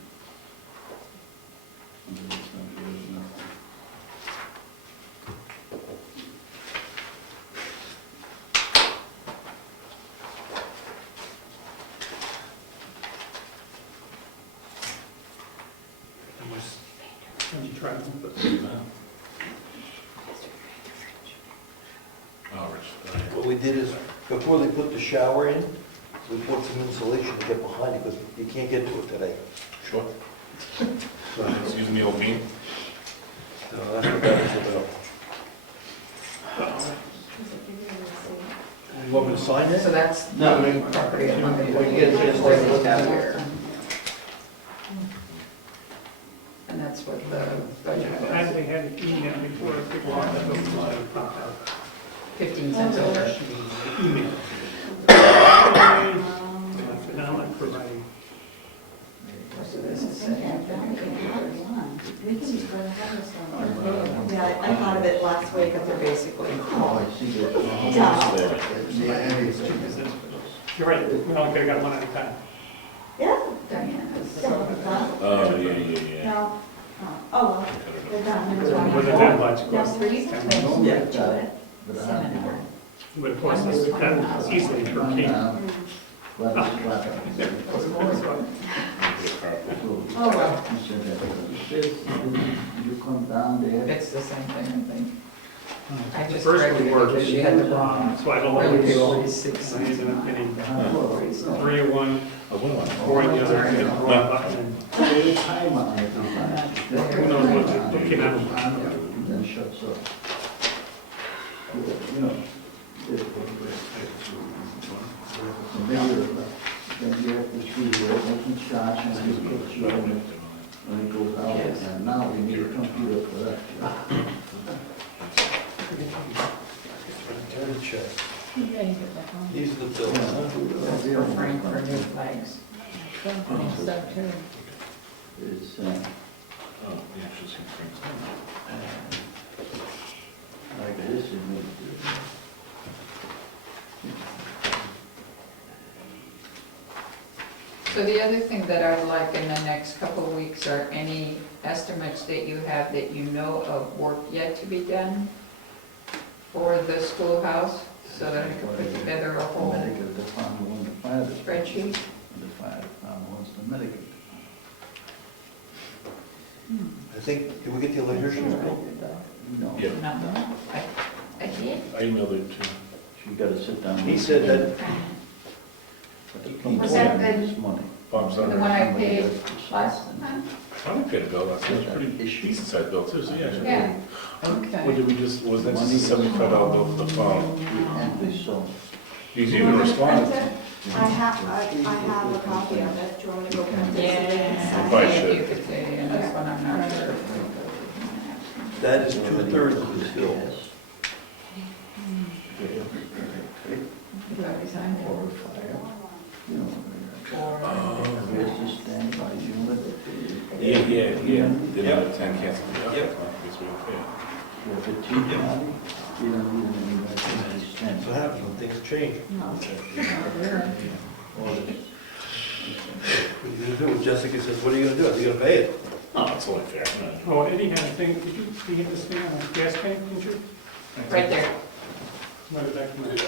When you try to move it. What we did is, before they put the shower in, we put some insulation to get behind it, because you can't get to it today. Sure. Excuse me, old bean. So that's what that is about. You want me to sign So this? that's No. the property at London. Well, you get just like look at it. And that's what the budget I was, actually had an email before I figured out that it was 15 cents over. email. Now I'm providing. So this is setting up the computer. Yeah, I thought of it last week. But they're basically Oh, I see. Yeah. You're right, we only could have got one at a time. Yeah. Diana's. Oh, yeah. No. Oh, well, they're done. Wasn't that much, of No, course. three. But of course, that's that easily per key. Oh, well. You come down there. It's the same thing, I think. I The just first corrected one it worked. because she had the wrong. So I don't know what it is. 46. I ended up getting Oh, 3 of one, Oh, one of 4 in the other, and the wrong button. time on it. Who knows what came out of it. Then shuts up. You know. Then you have to see where making shots and you put you on it when it goes out. Yes. And now we need a computer for that. Yeah, you get that one. These are the bills, huh? That's for Frank for new flags. Stuff too. It's, Oh, the actual same thing. like this, you make So the other thing that I would like in the next couple of weeks are any estimates that you have that you know of work yet to be done for the schoolhouse, so that I can put together a whole medical department, when the fire department. spreadsheet. The fire department wants the medical I think, did we get the electrician's bill? department. No, Yeah, No, I did. I emailed it to. she gotta sit down. He said that, Was that the- This money. Bob The Sutter. one I paid last time? I would pay the bill, that's a pretty decent sized bill too, so yeah. sure. Yeah. What Okay. did we just, was that just a $75 bill for the phone? Amply so. He's even responded. I have a copy of it. Do you want me to go print it so they can Yeah. sign Probably it? should. You could say, and this one I'm not sure. that is 2/3 of his bill. You already signed it. Or fire, you know. Or- Here's the standby unit. Yeah. Did have 10 cancel. Yep. I guess we okay. You have a tea party, you don't need any emergency stand. That's what happens when things change. What are you gonna do? Jessica says, what are you gonna do? Are you gonna pay it? Oh, it's only fair. Oh, Eddie had a thing, did you get this thing on a gas tank, didn't you? Right there. Where did that come in?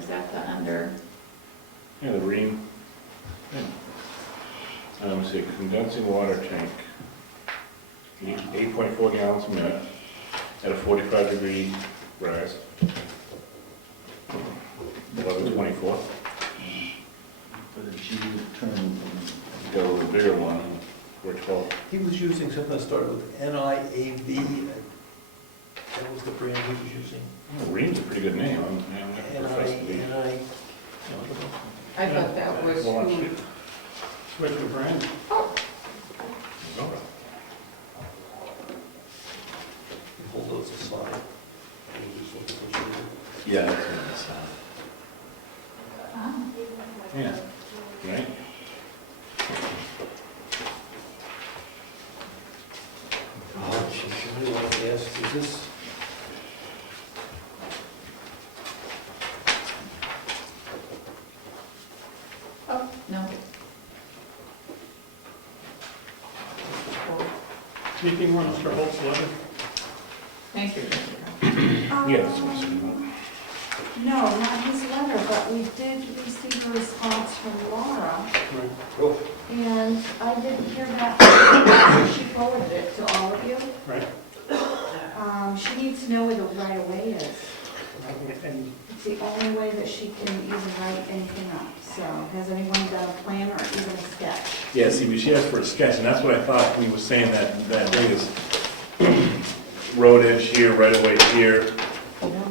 Is that the under? Yeah, the ream. Let me see, condensing water tank. 8.4 gallons a minute at a 45-degree rise. 1124. But if she turned, Go with the bigger one, 412. He was using something that started with NIAV. That was the brand he was using. Ream's a pretty good name. I'm not professed to be. I thought that was Well, who. Switch the brand. Okay. Hold those aside. Yeah, that's what it's, Ah. yeah, right? Oh, geez, I really want to ask, is this? Oh, no. Anything on Mr. Holt's letter? Thank you. Yes. No, not his letter, but we did receive a response from Laura, Right. Oh, and I didn't hear back. She forwarded it to all of you. Right. She needs to know where the right of way is. And It's the only way that she can even write anything up. So, has anyone done a plan or even a sketch? Yeah, see, she asked for a sketch, and that's what I thought we were saying that thing is road edge here, right away here.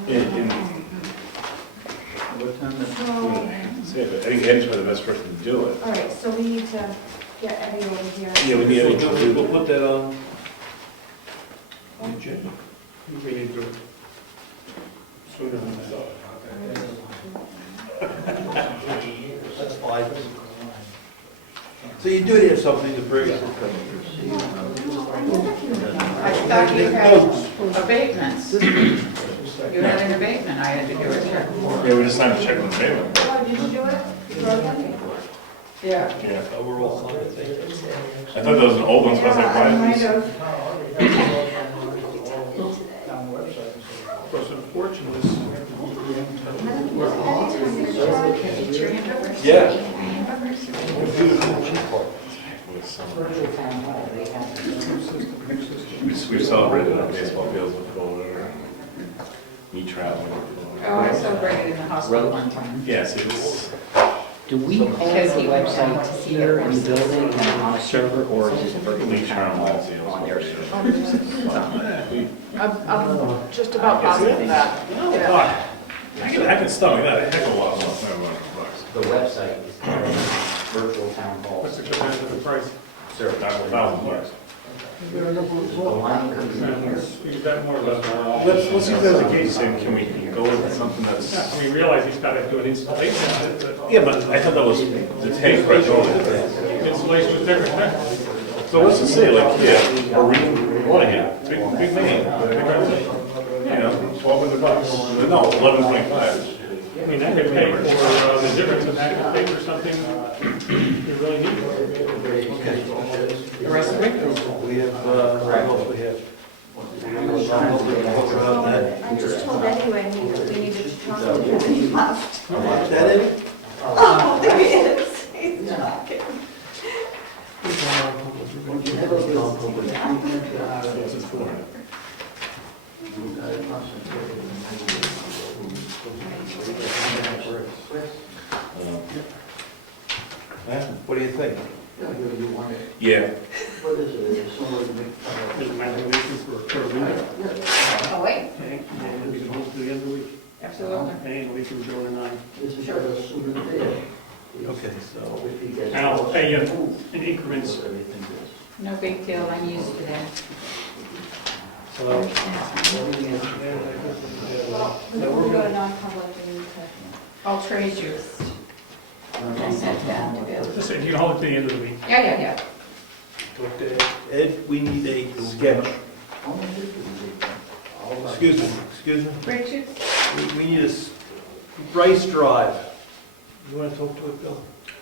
In- what time is So, I think Eddie's probably the best person to do it. all right, so we need to get Eddie over here. Yeah, we need Eddie to do we'll it. put that on the agenda. we need to sooner than that. That's fine. So you do have something to bring. I thought you had abatements. You had an abatement, I had to do a check for. Yeah, we just signed a check on the payment. Oh, did you do it? You wrote it? Yeah. Yeah. Oh, we're all signed, I think. I thought that was an old one, so I was like, Yeah, I why might is this? have. Of course, unfortunately, Yeah. We celebrated our baseball fields before, me traveling. Oh, I celebrated in the hospital one time. Yes, it was, Do we own Because the he went website out to see here her. in the building and on a server, or is it Brookfield Leach Town Town Hall Hall. on their server? I'm just about positive of that. Yeah. I can stomach that, a heck of a lot more than $700. The website is Virtual Town Hall what's the percentage of the price? server. $1,000. The line comes in here. Use that more or less. Let's use that as a case, and can we go with something Yeah, that's, I mean, realize he's gotta do an installation on it, but yeah, but I thought that was the take, right? installation was different, huh? So let's just say, like, yeah, or we want to get big name, you know, $1,200. No, $1,125. I mean, that could pay for the difference, and that could pay for something you really need. Okay. The rest of it? We have, what else we have? I just told anyway, we needed to talk to him, and he left. Is that it? Oh, there he is. He's talking. What do you think? Yeah, There's a resolution for a window. Oh, wait, Okay, and we can hold to the end of the week. absolutely. Okay, and we can go to 9. Okay, so. And I'll pay you in increments. No big deal, I'm used to that. So, Well, before we go to non-public, we need to. I'll trade you. Send that down to Bill. Just say, you can hold it to the end of the week. Yeah. okay, Ed, we need a sketch. Excuse me, Richard? we need Rice Drive. You wanna talk to it, Bill?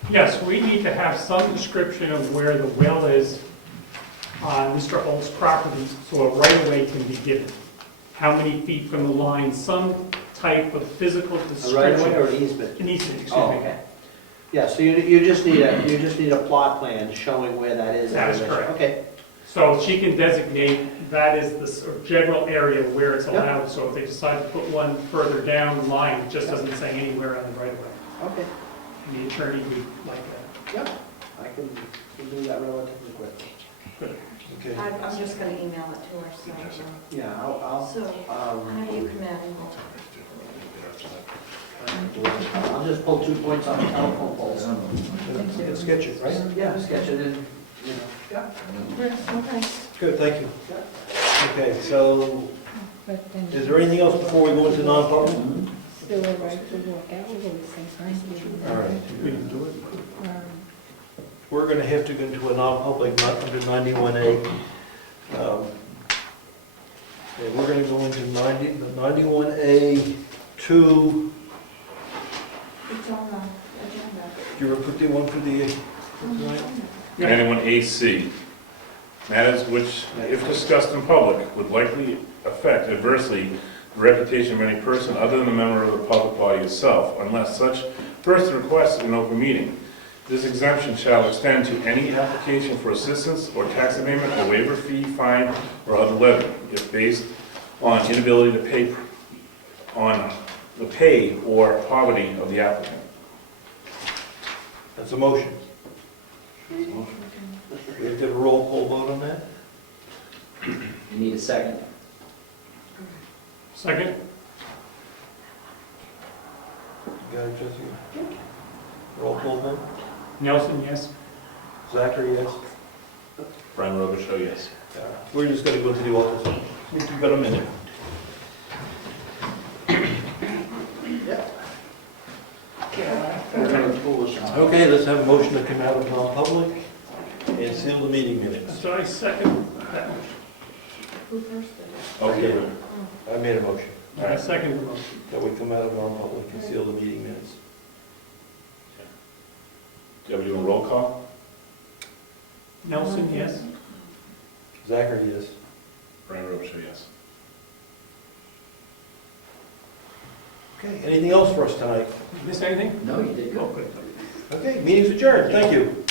Yes, we need to have some description of where the well is on Mr. Holt's property, so a right-of-way can be given. How many feet from the line, some type of physical A right of way description. or an easement? An easement, excuse Oh, me. okay. Yeah, so you just need a plot plan showing where that is. That is correct. Okay, So she can designate that is the sort of general area where it's Yep. allowed. So if they decide to put one further down the line, it just doesn't say anywhere on the right-of-way. okay, And the attorney would like that. I can do that relatively quick. Okay. I'm just gonna email it to her, so. Yeah, I'll, So, how do you come in? I'll just pull 2 points on the telephone poles. You can sketch it, right? Yeah, sketch it in, Okay. Good, thank you. Okay, so, is there anything else before we go into non-public? All right. We can do it. We're gonna have to go into a non-public, not under 91A. And we're gonna go into 91A 2. It's on the agenda. Do you ever put the one for the, tonight? Yeah. anyone AC. Matters which, if discussed in public, would likely affect adversely the reputation of any person other than a member of the public body itself, unless such person requests an open meeting. This exemption shall extend to any application for assistance or tax abatement or waiver fee, fine, or other levy, if based on inability to pay, on the pay or poverty of the applicant. That's a motion. We have to have a roll call vote on that? You need a second? Second? You got it, Jesse? Roll call vote? Nelson, yes? Zachary, yes? Brian Robichaud, yes. We're just gonna go to the office. We've got a minute. Okay, let's have a motion to come out of non-public and seal the meeting minutes. So I second that motion. Who first did it? Okay. I made a motion. I second the motion. That would come out of non-public and seal the meeting minutes. Do we do a roll call? Nelson, yes? Zachary, yes. Brian Rocha, yes. Okay, anything else for us tonight? Miss anything? No, you did Oh, good. good. Okay, meeting's adjourned, thank you.